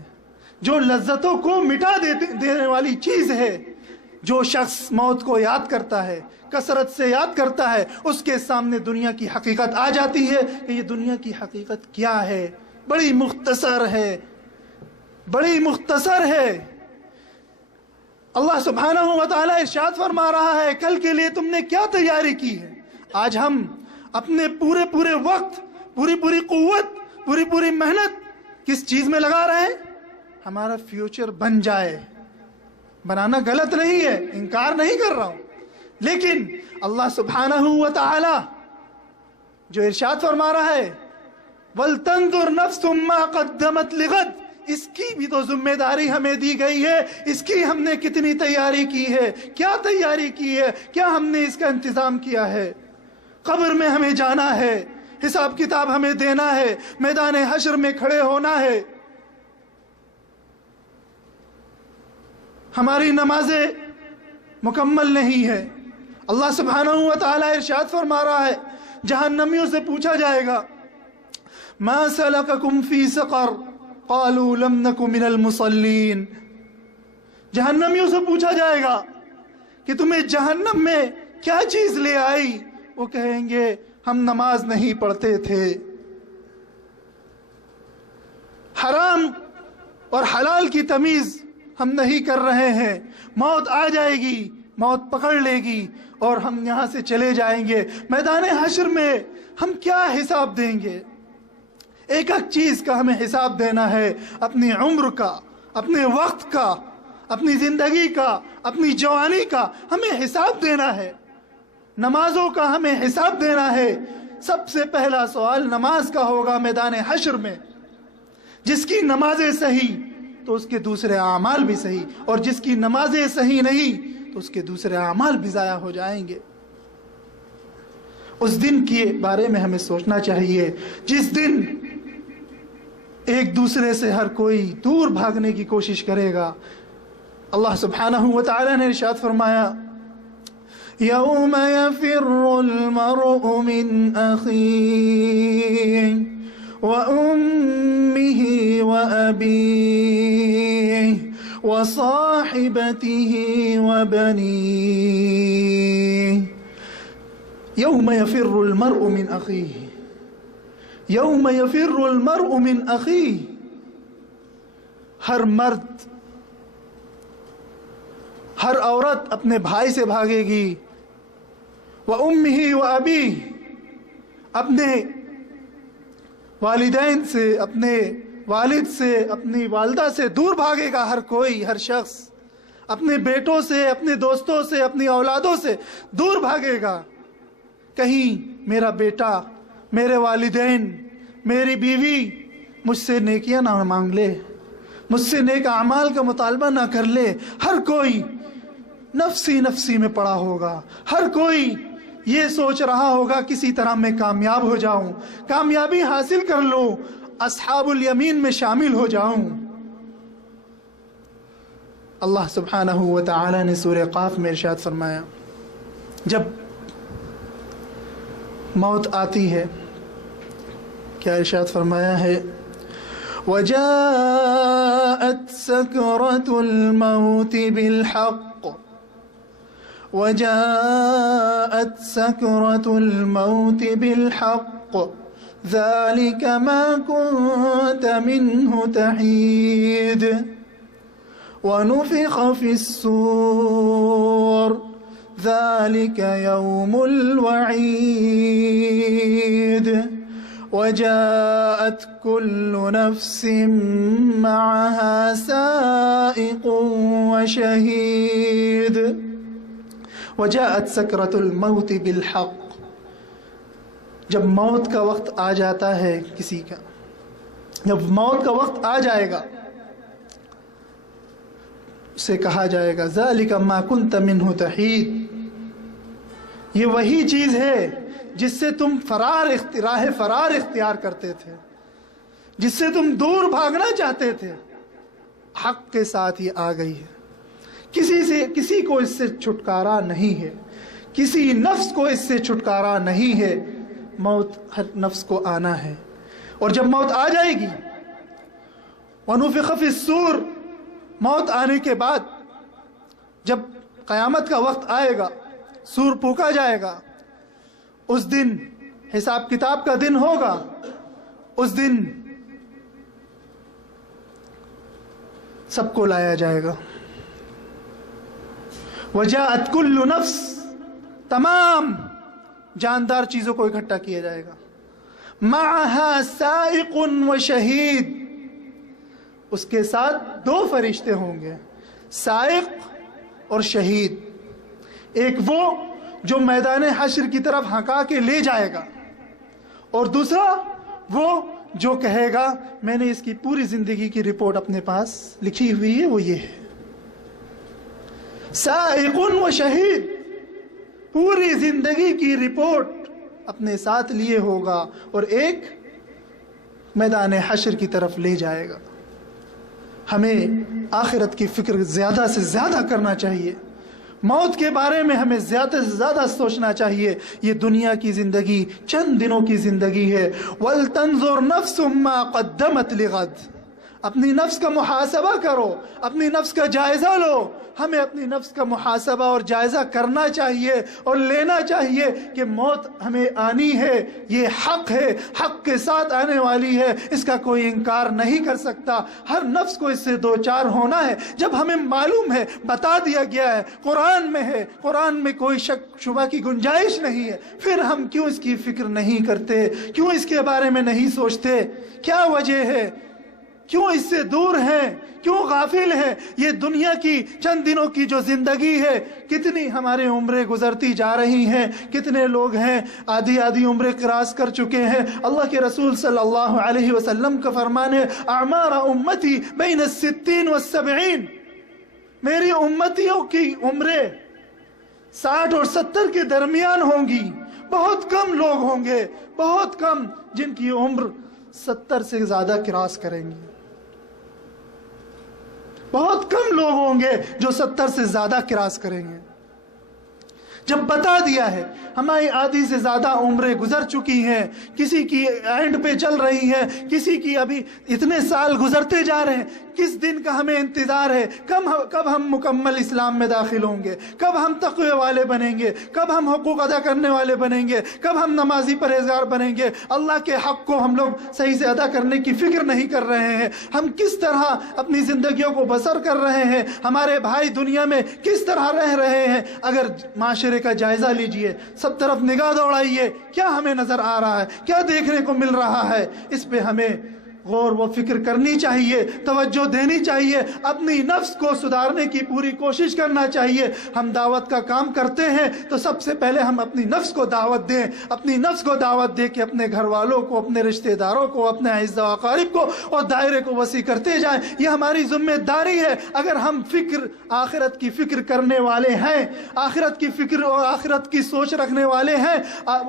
جو لذتوں کو مٹا دینے والی چیز ہے۔ جو شخص موت کو یاد کرتا ہے، کثرت سے یاد کرتا ہے، اس کے سامنے دنیا کی حقیقت آ جاتی ہے کہ یہ دنیا کی حقیقت کیا ہے، بڑی مختصر ہے، بڑی مختصر ہے۔ اللہ سبحانہ و تعالی ارشاد فرما رہا ہے، کل کے لیے تم نے کیا تیاری کی ہے۔ آج ہم اپنے پورے وقت، پوری قوت، پوری محنت کس چیز میں لگا رہے ہیں؟ ہمارا فیوچر بن جائے۔ بنانا غلط نہیں ہے، انکار نہیں کر رہا ہوں، لیکن اللہ سبحانہ و تعالی جو ارشاد فرما رہا ہے، وَلْتَنْظُرْ نَفْسٌ مَا قَدَّمَتْ لِغَدٍ، اس کی بھی تو ذمہ داری ہمیں دی گئی ہے، اس کی ہم نے کتنی تیاری کی ہے، کیا تیاری کی ہے، کیا ہم نے اس کا انتظام کیا ہے۔ قبر میں ہمیں جانا ہے، حساب کتاب ہمیں دینا ہے، میدان حشر میں کھڑے ہونا ہے۔ ہماری نمازیں مکمل نہیں ہے، اللہ سبحانہ و تعالی ارشاد فرما رہا ہے، جہنمیوں سے پوچھا جائے گا ما سلککم فی سقر قالوا لم نک من المصلین، جہنمیوں سے پوچھا جائے گا کہ تمہیں جہنم میں کیا چیز لے آئی، وہ کہیں گے ہم نماز نہیں پڑھتے تھے۔ حرام اور حلال کی تمیز ہم نہیں کر رہے ہیں، موت آ جائے گی، موت پکڑ لے گی اور ہم یہاں سے چلے جائیں گے۔ میدان حشر میں ہم کیا حساب دیں گے؟ ایک ایک چیز کا ہمیں حساب دینا ہے، اپنی عمر کا، اپنے وقت کا، اپنی زندگی کا، اپنی جوانی کا ہمیں حساب دینا ہے، نمازوں کا ہمیں حساب دینا ہے۔ سب سے پہلا سوال نماز کا ہوگا میدان حشر میں۔ جس کی نمازیں صحیح تو اس کے دوسرے اعمال بھی صحیح، اور جس کی نمازیں صحیح نہیں تو اس کے دوسرے اعمال بھی ضائع ہو جائیں گے۔ اس دن کے بارے میں ہمیں سوچنا چاہیے جس دن ایک دوسرے سے ہر کوئی دور بھاگنے کی کوشش کرے گا۔ اللہ سبحانہ و تعالی نے ارشاد فرمایا یوم یفر المرء من اخیہ وأمه وأبيه وصاحبته وبنيه يوم يفر المرء من أخيه يوم يفر المرء من أخيه، ہر مرد، ہر عورت اپنے بھائی سے بھاگے گی، وأمه وأبيه، اپنے والدین سے، اپنے والد سے، اپنی والدہ سے دور بھاگے گا ہر کوئی، ہر شخص اپنے بیٹوں سے، اپنے دوستوں سے، اپنی اولادوں سے دور بھاگے گا۔ کہیں میرا بیٹا، میرے والدین، میری بیوی مجھ سے نیکیاں نہ مانگ لے، مجھ سے نیک اعمال کا مطالبہ نہ کر لے۔ ہر کوئی نفسی نفسی میں پڑا ہوگا، ہر کوئی یہ سوچ رہا ہوگا کسی طرح میں کامیاب ہو جاؤں، کامیابی حاصل کر لوں، اصحاب الیمین میں شامل ہو جاؤں۔ اللہ سبحانہ و تعالی نے سورہ قاف میں ارشاد فرمایا، جب موت آتی ہے کیا ارشاد فرمایا ہے؟ وَجَاءَتْ سَكْرَةُ الْمَوْتِ بِالْحَقِّ وَجَاءَتْ سَكْرَةُ الْمَوْتِ بِالْحَقِّ ذَلِكَ مَا كُنْتَ مِنْهُ تَحِيدُ وَنُفِخَ فِي الصُّورِ ذَلِكَ يَوْمُ الْوَعِيدِ وَجَاءَتْ كُلُّ نَفْسٍ مَعَهَا سَائِقٌ وَشَهِيدٌ وَجَاءَتْ سَكْرَةُ الْمَوْتِ بِالْحَقِّ، جب موت کا وقت آ جاتا ہے کسی کا، جب موت کا وقت آ جائے گا اسے کہا جائے گا ذَلِكَ مَا كُنْتَ مِنْهُ تَحِيدٌ، یہ وہی چیز ہے جس سے تم راہ فرار اختیار کرتے تھے، جس سے تم دور بھاگنا چاہتے تھے، حق کے ساتھ یہ آ گئی ہے۔ کسی کو اس سے چھٹکارا نہیں ہے، کسی نفس کو اس سے چھٹکارا نہیں ہے، موت ہر نفس کو آنا ہے۔ اور جب موت آ جائے گی، وَنُفِخَ فِي الصُّورِ، موت آنے کے بعد جب قیامت کا وقت آئے گا، سور پھونکا جائے گا، اس دن حساب کتاب کا دن ہوگا، اس دن سب کو لایا جائے گا۔ وجاءت کل نفس، تمام جاندار چیزوں کو اکٹھا کیا جائے گا، معها سائق و شہید، اس کے ساتھ دو فرشتے ہوں گے، سائق اور شہید، ایک وہ جو میدان حشر کی طرف ہنکا کے لے جائے گا، اور دوسرا وہ جو کہے گا میں نے اس کی پوری زندگی کی رپورٹ اپنے پاس لکھی ہوئی ہے، وہ یہ ہے، سائق و شہید، پوری زندگی کی رپورٹ اپنے ساتھ لیے ہوگا اور ایک میدان حشر کی طرف لے جائے گا۔ ہمیں آخرت کی فکر زیادہ سے زیادہ کرنا چاہیے، موت کے بارے میں ہمیں زیادہ سے زیادہ سوچنا چاہیے۔ یہ دنیا کی زندگی چند دنوں کی زندگی ہے۔ وَلْتَنْظُرْ نَفْسٌ مَّا قَدَّمَتْ لِغَدٍ، اپنی نفس کا محاسبہ کرو، اپنی نفس کا جائزہ لو۔ ہمیں اپنی نفس کا محاسبہ اور جائزہ کرنا چاہیے اور لینا چاہیے کہ موت ہمیں آنی ہے، یہ حق ہے، حق کے ساتھ آنے والی ہے، اس کا کوئی انکار نہیں کر سکتا۔ ہر نفس کو اس سے دوچار ہونا ہے۔ جب ہمیں معلوم ہے، بتا دیا گیا ہے، قرآن میں ہے، قرآن میں کوئی شک شبہ کی گنجائش نہیں ہے، پھر ہم کیوں اس کی فکر نہیں کرتے؟ کیوں اس کے بارے میں نہیں سوچتے؟ کیا وجہ ہے؟ کیوں اس سے دور ہیں؟ کیوں غافل ہیں؟ یہ دنیا کی چند دنوں کی جو زندگی ہے، کتنی ہمارے عمریں گزرتی جا رہی ہیں، کتنے لوگ ہیں آدھی آدھی عمریں کراس کر چکے ہیں۔ اللہ کے رسول صلی اللہ علیہ وسلم کا فرمان ہے، اعمار امتی بین 60 و 70، میری امتیوں کی عمریں 60 اور 70 کے درمیان ہوں گی۔ بہت کم لوگ ہوں گے، بہت کم جن کی عمر 70 سے زیادہ کراس کریں گی۔ بہت کم لوگ ہوں گے جو 70 سے زیادہ کراس کریں گے۔ جب بتا دیا ہے ہماری آدھی سے زیادہ عمریں گزر چکی ہیں، کسی کی اینڈ پہ چل رہی ہے، کسی کی ابھی اتنے سال گزرتے جا رہے ہیں، کس دن کا ہمیں انتظار ہے؟ کب ہم مکمل اسلام میں داخل ہوں گے؟ کب ہم تقوی والے بنیں گے؟ کب ہم حقوق ادا کرنے والے بنیں گے؟ کب ہم نمازی پرہیزگار بنیں گے؟ اللہ کے حق کو ہم لوگ صحیح سے ادا کرنے کی فکر نہیں کر رہے ہیں۔ ہم کس طرح اپنی زندگیوں کو بسر کر رہے ہیں؟ ہمارے بھائی دنیا میں کس طرح رہ رہے ہیں؟ اگر معاشرے کا جائزہ لیجئے، سب طرف نگاہ دوڑائیے، کیا ہمیں نظر آ رہا ہے؟ کیا دیکھنے کو مل رہا ہے؟ اس پہ ہمیں غور و فکر کرنی چاہیے، توجہ دینی چاہیے، اپنی نفس کو سدھارنے کی پوری کوشش کرنا چاہیے۔ ہم دعوت کا کام کرتے ہیں تو سب سے پہلے ہم اپنی نفس کو دعوت دیں، اپنی نفس کو دعوت دے کے اپنے گھر والوں کو، اپنے رشتہ داروں کو، اپنے اعزاء و اقارب کو اور دائرے کو وسیع کرتے جائیں۔ یہ ہماری ذمہ داری ہے۔ اگر ہم آخرت کی فکر کرنے والے ہیں، آخرت کی فکر اور آخرت کی سوچ رکھنے والے ہیں،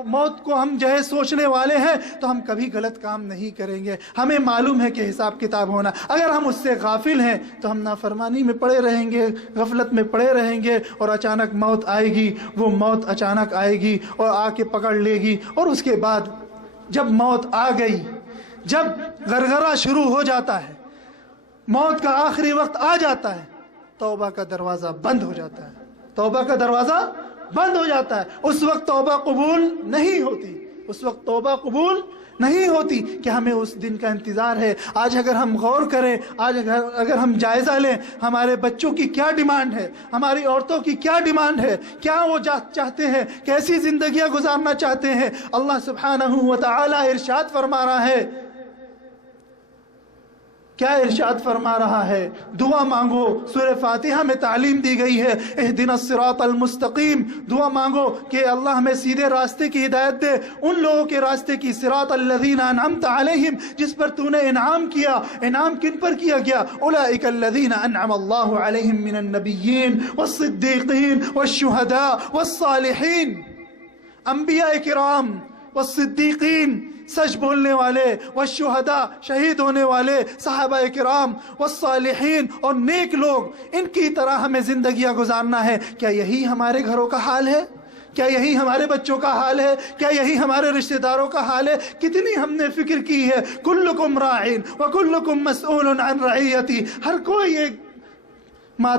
موت کو ہم جو ہے سوچنے والے ہیں، تو ہم کبھی غلط کام نہیں کریں گے۔ ہمیں معلوم ہے کہ حساب کتاب ہونا۔ اگر ہم اس سے غافل ہیں تو ہم نافرمانی میں پڑے رہیں گے، غفلت میں پڑے رہیں گے، اور اچانک موت آئے گی۔ وہ موت اچانک آئے گی اور آ کے پکڑ لے گی، اور اس کے بعد جب موت آ گئی، جب غرغرہ شروع ہو جاتا ہے، موت کا آخری وقت آ جاتا ہے، توبہ کا دروازہ بند ہو جاتا ہے، توبہ کا دروازہ بند ہو جاتا ہے۔ اس وقت توبہ قبول نہیں ہوتی، اس وقت توبہ قبول نہیں ہوتی کہ ہمیں اس دن کا انتظار ہے۔ آج اگر ہم غور کریں، آج اگر ہم جائزہ لیں، ہمارے بچوں کی کیا ڈیمانڈ ہے، ہماری عورتوں کی کیا ڈیمانڈ ہے، کیا وہ چاہتے ہیں، کیسی زندگیاں گزارنا چاہتے ہیں۔ اللہ سبحانہ و تعالی ارشاد فرما رہا ہے، کیا ارشاد فرما رہا ہے؟ دعا مانگو۔ سورہ فاتحہ میں تعلیم دی گئی ہے، اہدنا الصراط المستقیم، دعا مانگو کہ اللہ ہمیں سیدھے راستے کی ہدایت دے، ان لوگوں کے راستے کی، صراط الذین انعمت علیہم، جس پر تو نے انعام کیا۔ انعام کن پر کیا گیا؟ اولئک الذین انعم اللہ علیہم من النبیین والصدیقین والشہداء والصالحین، انبیاء کرام والصدیقین، سچ بولنے والے، والشہداء، شہید ہونے والے، صحابہ کرام، والصالحین، اور نیک لوگ، ان کی طرح ہمیں زندگیاں گزارنا ہے۔ کیا یہی ہمارے گھروں کا حال ہے؟ کیا یہی ہمارے بچوں کا حال ہے؟ کیا یہی ہمارے رشتہ داروں کا حال ہے؟ کتنی ہم نے فکر کی ہے؟ کلکم راعٍ وکلکم مسئول عن رعیتی، ہر کوئی ایک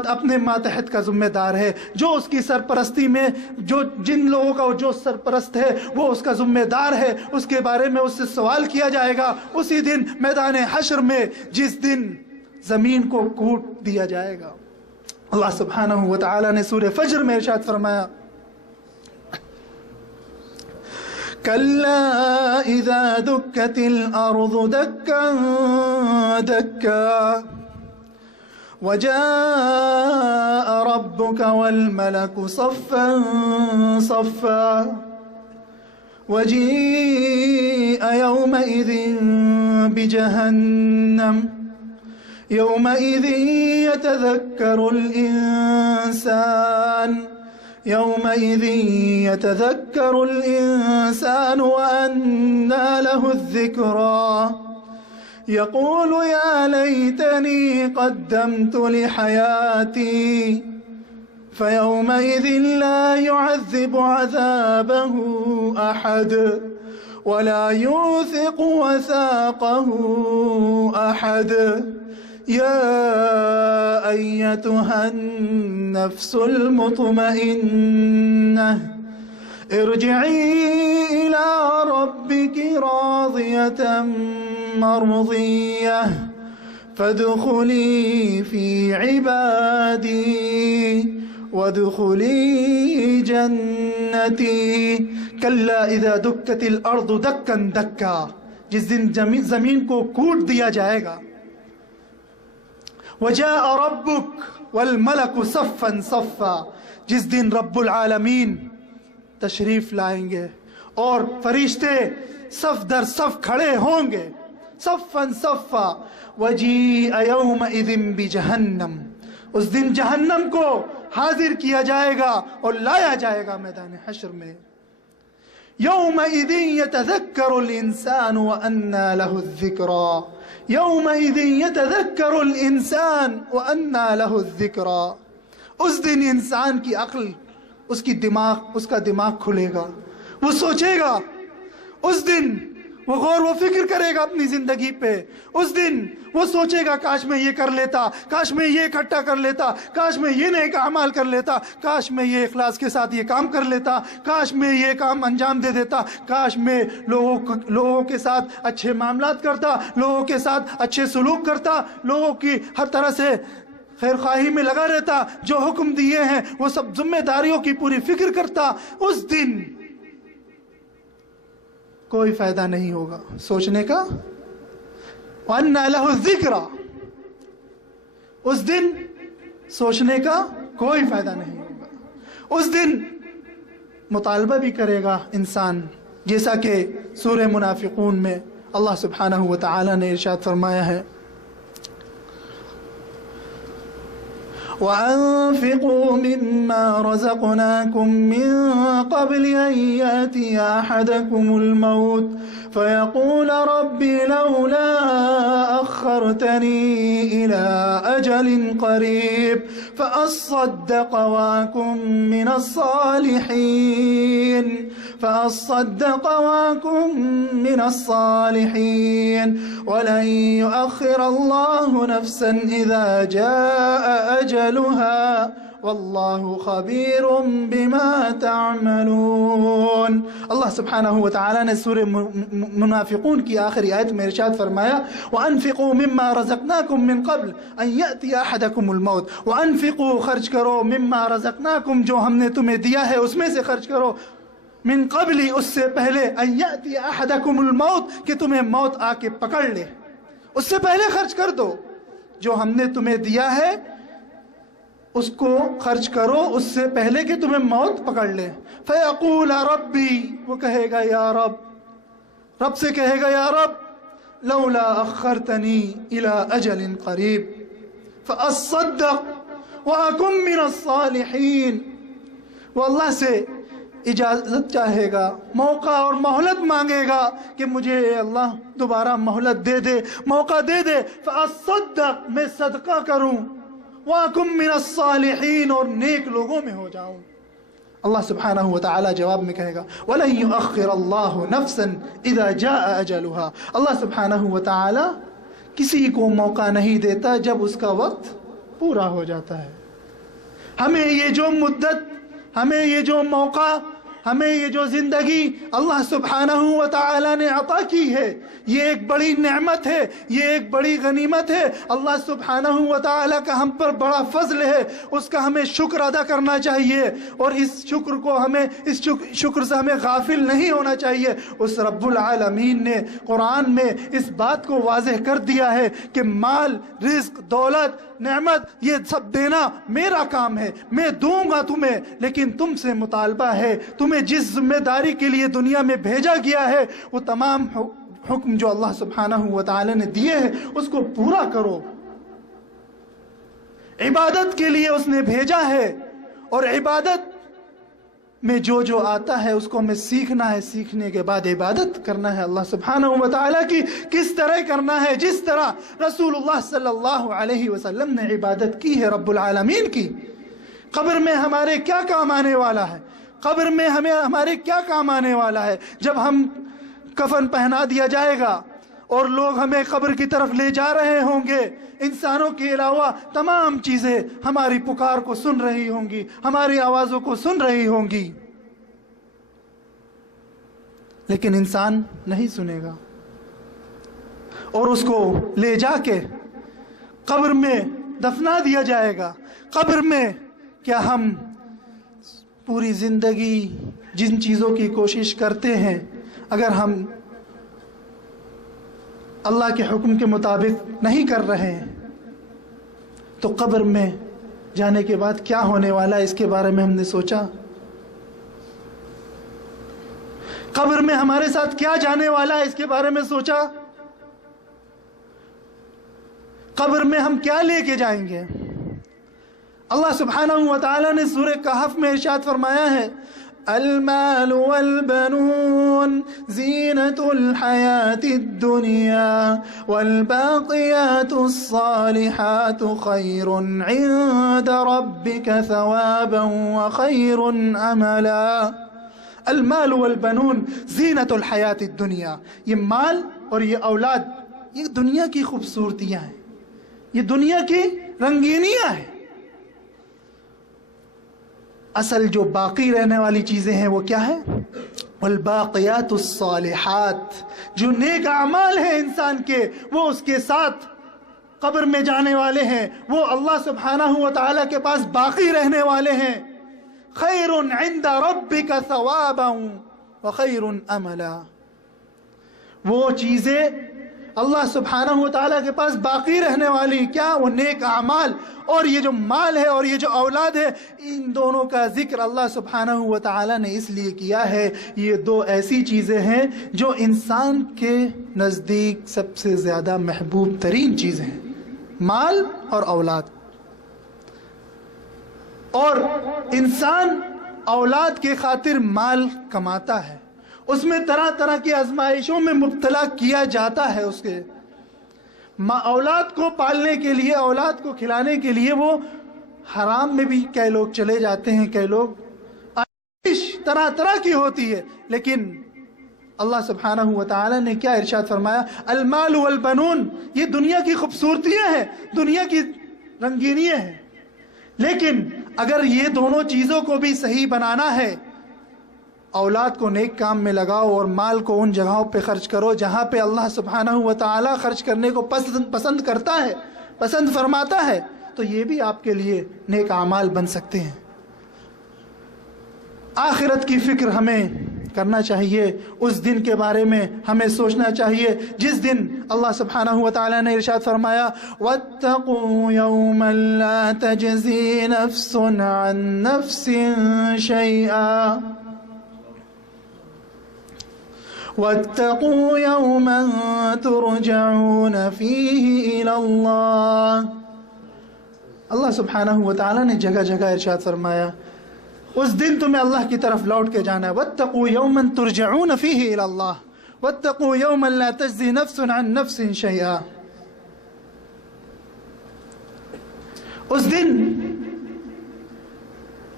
اپنے ماتحت کا ذمہ دار ہے۔ جو اس کی سرپرستی میں، جن لوگوں کا جو سرپرست ہے وہ اس کا ذمہ دار ہے، اس کے بارے میں اس سے سوال کیا جائے گا اسی دن میدان حشر میں، جس دن زمین کو کوٹ دیا جائے گا۔ اللہ سبحانہ و تعالی نے سورہ فجر میں ارشاد فرمایا، کلا اذا دکت الارض دکا دکا وجاء ربك والملك صفا صفا وجيء يومئذ بجهنم يومئذ يتذكر الإنسان يومئذ يتذكر الإنسان وأنى له الذكرى يقول يا ليتني قدمت لحياتي فيومئذ لا يعذب عذابه أحد ولا يوثق وثاقه أحد يا أيتها النفس المطمئنة ارجعي إلى ربك راضية مرضية فادخلي في عبادي وادخلي جنتي کلا اذا دکت الارض دکا دکا، جس دن زمین کو کوٹ دیا جائے گا. وجاء ربک والملک صفا صفا، جس دن رب العالمین تشریف لائیں گے اور فرشتے صف در صف کھڑے ہوں گے. صفا صفا وجیء یومئذ بجہنم، اس دن جہنم کو حاضر کیا جائے گا اور لایا جائے گا میدان حشر میں. یومئذ یتذکر الانسان وانى له الذکرى یومئذ یتذکر الانسان وانى له الذکرى، اس دن انسان کی عقل، اس کا دماغ کھلے گا، وہ سوچے گا. اس دن وہ غور و فکر کرے گا اپنی زندگی پہ. اس دن وہ سوچے گا کاش میں یہ کر لیتا، کاش میں یہ اکٹھا کر لیتا، کاش میں یہ نیک اعمال کر لیتا، کاش میں یہ اخلاص کے ساتھ یہ کام کر لیتا، کاش میں یہ کام انجام دے دیتا، کاش میں لوگوں کے ساتھ اچھے معاملات کرتا، لوگوں کے ساتھ اچھے سلوک کرتا، لوگوں کی ہر طرح سے خیر خواہی میں لگا رہتا، جو حکم دیے ہیں وہ سب ذمہ داریوں کی پوری فکر کرتا. اس دن کوئی فائدہ نہیں ہوگا سوچنے کا. وَأَنَّى لَهُ الذِّكْرَى، اس دن سوچنے کا کوئی فائدہ نہیں ہوگا. اس دن مطالبہ بھی کرے گا انسان، جیسا کہ سورہ منافقون میں اللہ سبحانہ وتعالی نے ارشاد فرمایا ہے وَأَنفِقُوا مِمَّا رَزَقْنَاكُم مِّن قَبْلِ أَن يَأْتِيَ أَحَدَكُمُ الْمَوْتُ فَيَقُولَ رَبِّ لَوْلَا أَخَّرْتَنِي إِلَىٰ أَجَلٍ قَرِيبٍ فَأَصَّدَّقَ وَأَكُن مِّنَ الصَّالِحِينَ وَلَن يُؤَخِّرَ اللَّهُ نَفْسًا إِذَا جَاءَ أَجَلُهَا واللہ خبیر بما تعملون. اللہ سبحانہ وتعالی نے سورہ منافقون کی آخری آیت میں ارشاد فرمایا وَأَنفِقُوا مِمَّا رَزَقْنَاكُم مِّن قَبْلِ أَن يَأْتِيَ أَحَدَكُمُ الْمَوْتُ وَأَنفِقُوا، خرچ کرو، مِمَّا رَزَقْنَاكُم، جو ہم نے تمہیں دیا ہے اس میں سے خرچ کرو، من قبل، اس سے پہلے، أَن يَأْتِيَ أَحَدَكُمُ الْمَوْتُ، کہ تمہیں موت آ کے پکڑ لے. اس سے پہلے خرچ کر دو، جو ہم نے تمہیں دیا ہے اس کو خرچ کرو اس سے پہلے کہ تمہیں موت پکڑ لے. فَيَقُولَ رَبِّي، وہ کہے گا یا رب، رب سے کہے گا یا رب لولا اخرتنی الى اجل قریب فاصدق واکن من الصالحین. وہ اللہ سے اجازت چاہے گا، موقع اور مہلت مانگے گا کہ مجھے اللہ دوبارہ مہلت دے دے، موقع دے دے. فاصدق، میں صدقہ کروں، وَأَكُن مِّنَ الصَّالِحِينَ، اور نیک لوگوں میں ہو جاؤں. اللہ سبحانہ وتعالی جواب میں کہے گا وَلَن يُؤَخِّرَ اللَّهُ نَفْسًا إِذَا جَاءَ أَجَلُهَا. اللہ سبحانہ وتعالی کسی کو موقع نہیں دیتا جب اس کا وقت پورا ہو جاتا ہے. ہمیں یہ جو مدت، ہمیں یہ جو موقع، ہمیں یہ جو زندگی اللہ سبحانہ وتعالی نے عطا کی ہے، یہ ایک بڑی نعمت ہے، یہ ایک بڑی غنیمت ہے. اللہ سبحانہ وتعالی کا ہم پر بڑا فضل ہے، اس کا ہمیں شکر ادا کرنا چاہیے، اور اس شکر کو ہمیں، اس شکر سے ہمیں غافل نہیں ہونا چاہیے. اس رب العالمین نے قرآن میں اس بات کو واضح کر دیا ہے کہ مال، رزق، دولت، نعمت، یہ سب دینا میرا کام ہے، میں دوں گا تمہیں، لیکن تم سے مطالبہ ہے، تم تمہیں جس ذمہ داری کے لیے دنیا میں بھیجا گیا ہے وہ تمام حکم جو اللہ سبحانہ و تعالی نے دیے ہیں اس کو پورا کرو. عبادت کے لیے اس نے بھیجا ہے اور عبادت میں جو جو آتا ہے اس کو ہمیں سیکھنا ہے. سیکھنے کے بعد عبادت کرنا ہے اللہ سبحانہ و تعالیٰ کی کس طرح کرنا ہے, جس طرح رسول اللہ صلی اللہ علیہ وسلم نے عبادت کی ہے رب العالمین کی. قبر میں ہمارے کیا کام آنے والا ہے, قبر میں ہمارے کیا کام آنے والا ہے. جب ہم کفن پہنا دیا جائے گا اور لوگ ہمیں قبر کی طرف لے جا رہے ہوں گے, انسانوں کے علاوہ تمام چیزیں ہماری پکار کو سن رہی ہوں گی, ہماری آوازوں کو سن رہی ہوں گی, لیکن انسان نہیں سنے گا اور اس کو لے جا کے قبر میں دفنا دیا جائے گا. قبر میں کیا ہم پوری زندگی جن چیزوں کی کوشش کرتے ہیں اگر ہم اللہ کے حکم کے مطابق نہیں کر رہے ہیں تو قبر میں جانے کے بعد کیا ہونے والا ہے اس کے بارے میں ہم نے سوچا؟ قبر میں ہمارے ساتھ کیا جانے والا ہے اس کے بارے میں سوچا؟ قبر میں ہم کیا لے کے جائیں گے؟ اللہ سبحانہ و تعالیٰ نے سورہ کہف میں ارشاد فرمایا ہے المال والبنون زینة الحیاة الدنیا والباقیات الصالحات خیر عند ربک ثوابا وخیر املا. المال والبنون زینة الحیاة الدنیا, یہ مال اور یہ اولاد یہ دنیا کی خوبصورتیاں ہیں, یہ دنیا کی رنگینیاں ہیں. اصل جو باقی رہنے والی چیزیں ہیں وہ کیا ہے؟ والباقیات الصالحات, جو نیک اعمال ہیں انسان کے وہ اس کے ساتھ قبر میں جانے والے ہیں, وہ اللہ سبحانہ و تعالیٰ کے پاس باقی رہنے والے ہیں. خیر عند ربک ثوابا وخیر املا, وہ چیزیں اللہ سبحانہ و تعالیٰ کے پاس باقی رہنے والی کیا؟ وہ نیک اعمال. اور یہ جو مال ہے اور یہ جو اولاد ہے, ان دونوں کا ذکر اللہ سبحانہ و تعالیٰ نے اس لیے کیا ہے, یہ دو ایسی چیزیں ہیں جو انسان کے نزدیک سب سے زیادہ محبوب ترین چیزیں ہیں, مال اور اولاد. اور انسان اولاد کے خاطر مال کماتا ہے, اس میں طرح طرح کی آزمائشوں میں مبتلا کیا جاتا ہے. اس کے اولاد کو پالنے کے لیے, اولاد کو کھلانے کے لیے وہ حرام میں بھی کئی لوگ چلے جاتے ہیں, کئی لوگ طرح طرح کی ہوتی ہے. لیکن اللہ سبحانہ و تعالیٰ نے کیا ارشاد فرمایا؟ المال والبنون, یہ دنیا کی خوبصورتیاں ہیں, دنیا کی رنگینیاں ہیں. لیکن اگر یہ دونوں چیزوں کو بھی صحیح بنانا ہے, اولاد کو نیک کام میں لگاؤ اور مال کو ان جگہوں پہ خرچ کرو جہاں پہ اللہ سبحانہ و تعالیٰ خرچ کرنے کو پسند کرتا ہے, پسند فرماتا ہے, تو یہ بھی آپ کے لیے نیک اعمال بن سکتے ہیں. آخرت کی فکر ہمیں کرنا چاہیے, اس دن کے بارے میں ہمیں سوچنا چاہیے جس دن اللہ سبحانہ و تعالیٰ نے ارشاد فرمایا وَاتَّقُوا يَوْمًا لَا تَجْزِي نَفْسٌ عَن نَفْسٍ شَيْئًا وَاتَّقُوا يَوْمًا تُرْجَعُونَ فِيهِ إِلَى اللَّهِ. اللہ سبحانہ و تعالیٰ نے جگہ جگہ ارشاد فرمایا اس دن تمہیں اللہ کی طرف لوٹ کے جانا ہے. وَاتَّقُوا يَوْمًا تُرْجَعُونَ فِيهِ إِلَى اللَّهِ وَاتَّقُوا يَوْمًا لَا تَجْزِي نَفْسٌ عَن نَفْسٍ شَيْئًا. اس دن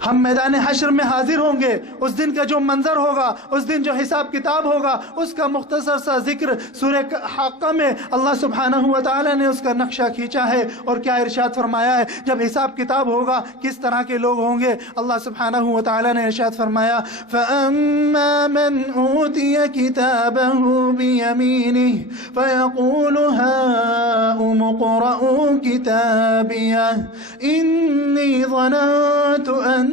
ہم میدان حشر میں حاضر ہوں گے, اس دن کا جو منظر ہوگا, اس دن جو حساب کتاب ہوگا, اس کا مختصر سا ذکر سورہ حاقہ میں اللہ سبحانہ و تعالیٰ نے اس کا نقشہ کھینچا ہے. اور کیا ارشاد فرمایا ہے جب حساب کتاب ہوگا کس طرح کے لوگ ہوں گے؟ اللہ سبحانہ و تعالیٰ نے ارشاد فرمایا فَأَمَّا مَنْ أُوتِيَ كِتَابَهُ بِيَمِينِهِ فَيَقُولُ هَاؤُمُ اقْرَءُوا كِتَابِيَهْ إِنِّي ظَنَنتُ أَنِّي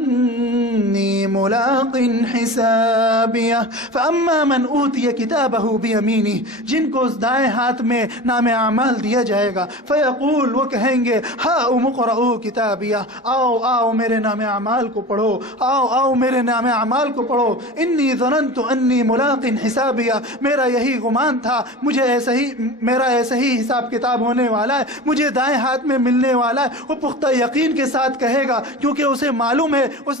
مُلَاقٍ حسابيه فاما من اوتي كتابه بيمينه، جن کو اس دائیں ہاتھ میں نام اعمال دیا جائے گا، فیقول، وہ کہیں گے ہاؤم اقرؤوا کتابیہ، آؤ آؤ میرے نام اعمال کو پڑھو، آؤ آؤ میرے نام اعمال کو پڑھو، انی ظننت انی ملاق حسابیہ، میرا یہی گمان تھا مجھے میرا ایسا ہی حساب کتاب ہونے والا ہے، مجھے دائیں ہاتھ میں ملنے والا ہے۔ وہ پختہ یقین کے ساتھ کہے گا، کیونکہ اسے معلوم ہے اس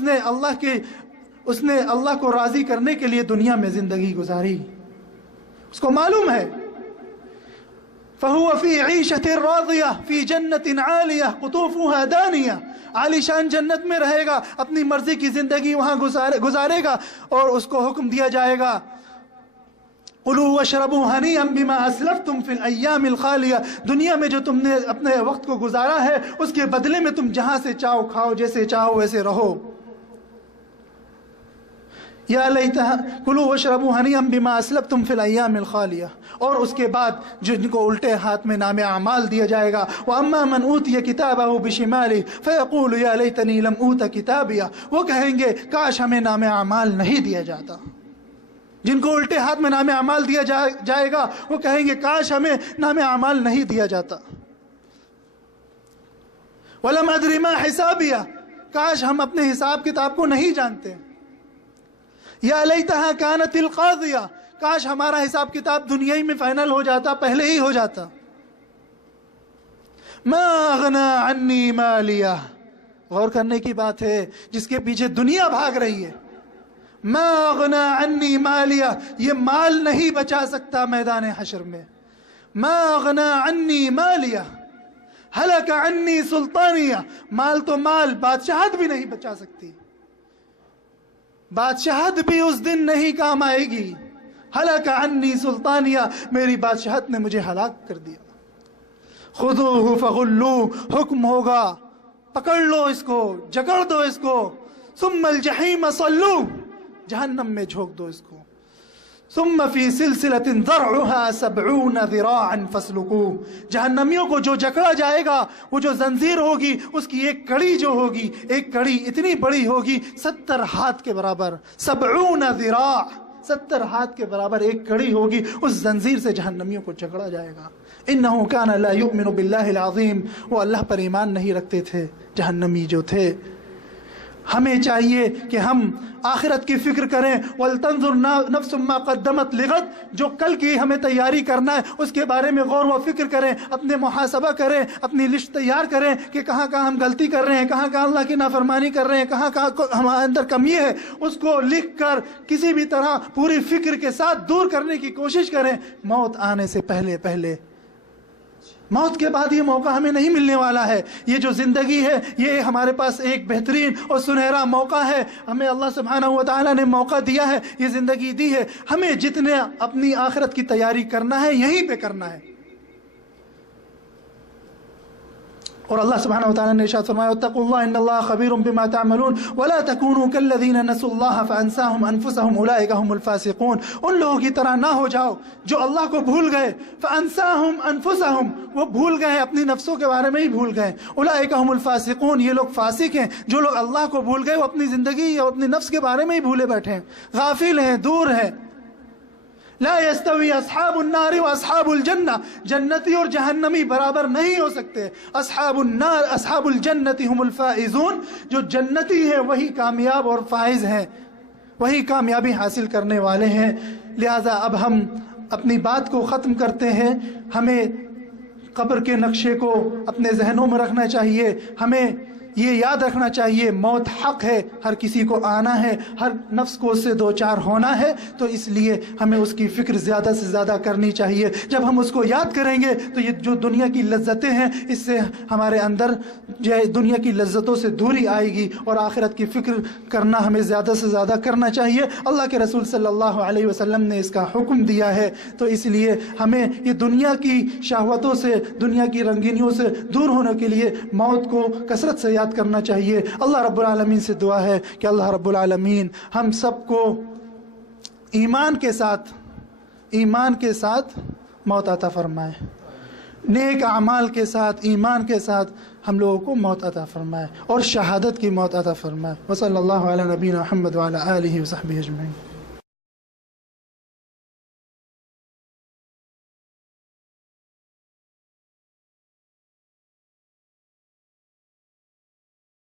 نے اللہ کو راضی کرنے کے لیے دنیا میں زندگی گزاری، اس کو معلوم ہے۔ فَهُوَ فِي عِيشَةٍ رَاضِيَةٍ فِي جَنَّةٍ عَالِيَةٍ قُطُوفُهَا دَانِيَةٍ، عالی شان جنت میں رہے گا، اپنی مرضی کی زندگی وہاں گزارے گا، اور اس کو حکم دیا جائے گا قُلُوا وَاشْرَبُوا هَنِيئًا بِمَا أَسْلَفْتُمْ فِي الْأَيَّامِ الْخَالِيَةِ، دنیا میں جو تم نے اپنے وقت کو گزارا ہے اس کے بدلے میں تم جہاں سے چاہو کھاؤ، جیسے چاہو ویسے رہو۔ یا لیتہا کلوا واشربوا ہنیئا بما اسلفتم فی الایام الخالیہ، اور اس کے بعد جن کو الٹے ہاتھ میں نام اعمال دیا جائے گا، واما من اوتی کتابہ بشمالہ فیقول یا لیتنی لم اوت کتابیہ، وہ کہیں گے کاش ہمیں نام اعمال نہیں دیا جاتا۔ جن کو الٹے ہاتھ میں نام اعمال دیا جائے گا وہ کہیں گے کاش ہمیں نام اعمال نہیں دیا جاتا۔ وَلَمْ أَدْرِ مَا حِسَابِيَهْ، کاش ہم اپنے حساب کتاب کو نہیں جانتے۔ یا لیتہا کانت القاضیہ، کاش ہمارا حساب کتاب دنیا ہی میں فائنل ہو جاتا، پہلے ہی ہو جاتا۔ ما اغنا عنی مالیہ، غور کرنے کی بات ہے، جس کے پیچھے دنیا بھاگ رہی ہے، ما اغنا عنی مالیہ، یہ مال نہیں بچا سکتا میدان حشر میں۔ ما اغنا عنی مالیہ ہلک عنی سلطانیہ، مال تو مال، بادشاہت بھی نہیں بچا سکتی، بادشاہت بھی اس دن نہیں کام آئے گی۔ ہلک عنی سلطانیہ، میری بادشاہت نے مجھے ہلاک کر دیا۔ خذوہ فغلوہ، حکم ہوگا پکڑ لو اس کو، جکڑ دو اس کو، ثم الجحیم صلوہ، جہنم میں جھونک دو اس کو، ثم فی سلسلۃ ذرعها 70 ذراعا فاسلکوہ، جہنمیوں کو جو جکڑا جائے گا، وہ جو زنجیر ہوگی اس کی ایک کڑی جو ہوگی، ایک کڑی اتنی بڑی ہوگی 70 ہاتھ کے برابر، 70 ذراع، 70 ہاتھ کے برابر ایک کڑی ہوگی، اس زنجیر سے جہنمیوں کو جکڑا جائے گا۔ انہ کان لا یؤمن باللہ العظیم، وہ اللہ پر ایمان نہیں رکھتے تھے جہنمی جو تھے۔ ہمیں چاہیے کہ ہم آخرت کی فکر کریں، وَلْتَنْظُرْ نَفْسٌ مَّا قَدَّمَتْ لِغَدٍ، جو کل کی ہمیں تیاری کرنا ہے اس کے بارے میں غور و فکر کریں، اپنے محاسبہ کریں، اپنی لسٹ تیار کریں کہ کہاں کہاں ہم غلطی کر رہے ہیں، کہاں کہاں اللہ کی نافرمانی کر رہے ہیں، کہاں کہاں ہمارے اندر کمی ہے، اس کو لکھ کر کسی بھی طرح پوری فکر کے ساتھ دور کرنے کی کوشش کریں۔ موت آنے سے پہلے، موت کے بعد یہ موقع ہمیں نہیں ملنے والا ہے۔ یہ جو زندگی ہے یہ ہمارے پاس ایک بہترین اور سنہرا موقع ہے، ہمیں اللہ سبحانہ و تعالیٰ نے موقع دیا ہے، یہ زندگی دی ہے، ہمیں جتنے اپنی آخرت کی تیاری کرنا ہے یہیں پہ کرنا ہے۔ اور اللہ سبحانہ و تعالیٰ نے ارشاد فرمایا واتقوا اللہ ان اللہ خبیر بما تعملون ولا تکونوا کالذین نسوا اللہ فانساہم انفسہم اولئک هم الفاسقون، ان لوگوں کی طرح نہ ہو جاؤ جو اللہ کو بھول گئے، فانساہم انفسہم، وہ بھول گئے، اپنی نفسوں کے بارے میں ہی بھول گئے، اولئک هم الفاسقون، یہ لوگ فاسق ہیں، جو لوگ اللہ کو بھول گئے وہ اپنی زندگی اور اپنی نفس کے بارے میں ہی بھولے بیٹھے ہیں، غافل ہیں، دور ہیں۔ لا يستوي اصحاب النار واصحاب الجنہ، جنتی اور جہنمی برابر نہیں ہو سکتے۔ اصحاب النار اصحاب الجنت هم الفائزون، جو جنتی ہیں وہی کامیاب اور فائز ہیں، وہی کامیابی حاصل کرنے والے ہیں۔ لہذا اب ہم اپنی بات کو ختم کرتے ہیں، ہمیں قبر کے نقشے کو اپنے ذہنوں میں رکھنا چاہیے، ہمیں یہ یاد رکھنا چاہیے موت حق ہے، ہر کسی کو آنا ہے، ہر نفس کو اس سے دو چار ہونا ہے، تو اس لیے ہمیں اس کی فکر زیادہ سے زیادہ کرنی چاہیے۔ جب ہم اس کو یاد کریں گے تو یہ جو دنیا کی لذتیں ہیں اس سے ہمارے اندر جو ہے دنیا کی لذتوں سے دوری آئے گی، اور آخرت کی فکر کرنا ہمیں زیادہ سے زیادہ کرنا چاہیے۔ اللہ کے رسول صلی اللہ علیہ وسلم نے اس کا حکم دیا ہے، تو اس لیے ہمیں یہ دنیا کی شہوتوں سے، دنیا کی رنگینیوں سے دور ہونے کے لیے موت کو کثرت سے یاد کرنا چاہیے۔ اللہ رب العالمین سے دعا ہے کہ اللہ رب العالمین ہم سب کو ایمان کے ساتھ موت عطا فرمائے۔ نیک اعمال کے ساتھ ایمان کے ساتھ ہم لوگوں کو موت عطا فرمائے اور شہادت کی موت عطا فرمائے۔ وصلی اللہ علی نبینا محمد وعلی آلہ وصحبہ اجمعین۔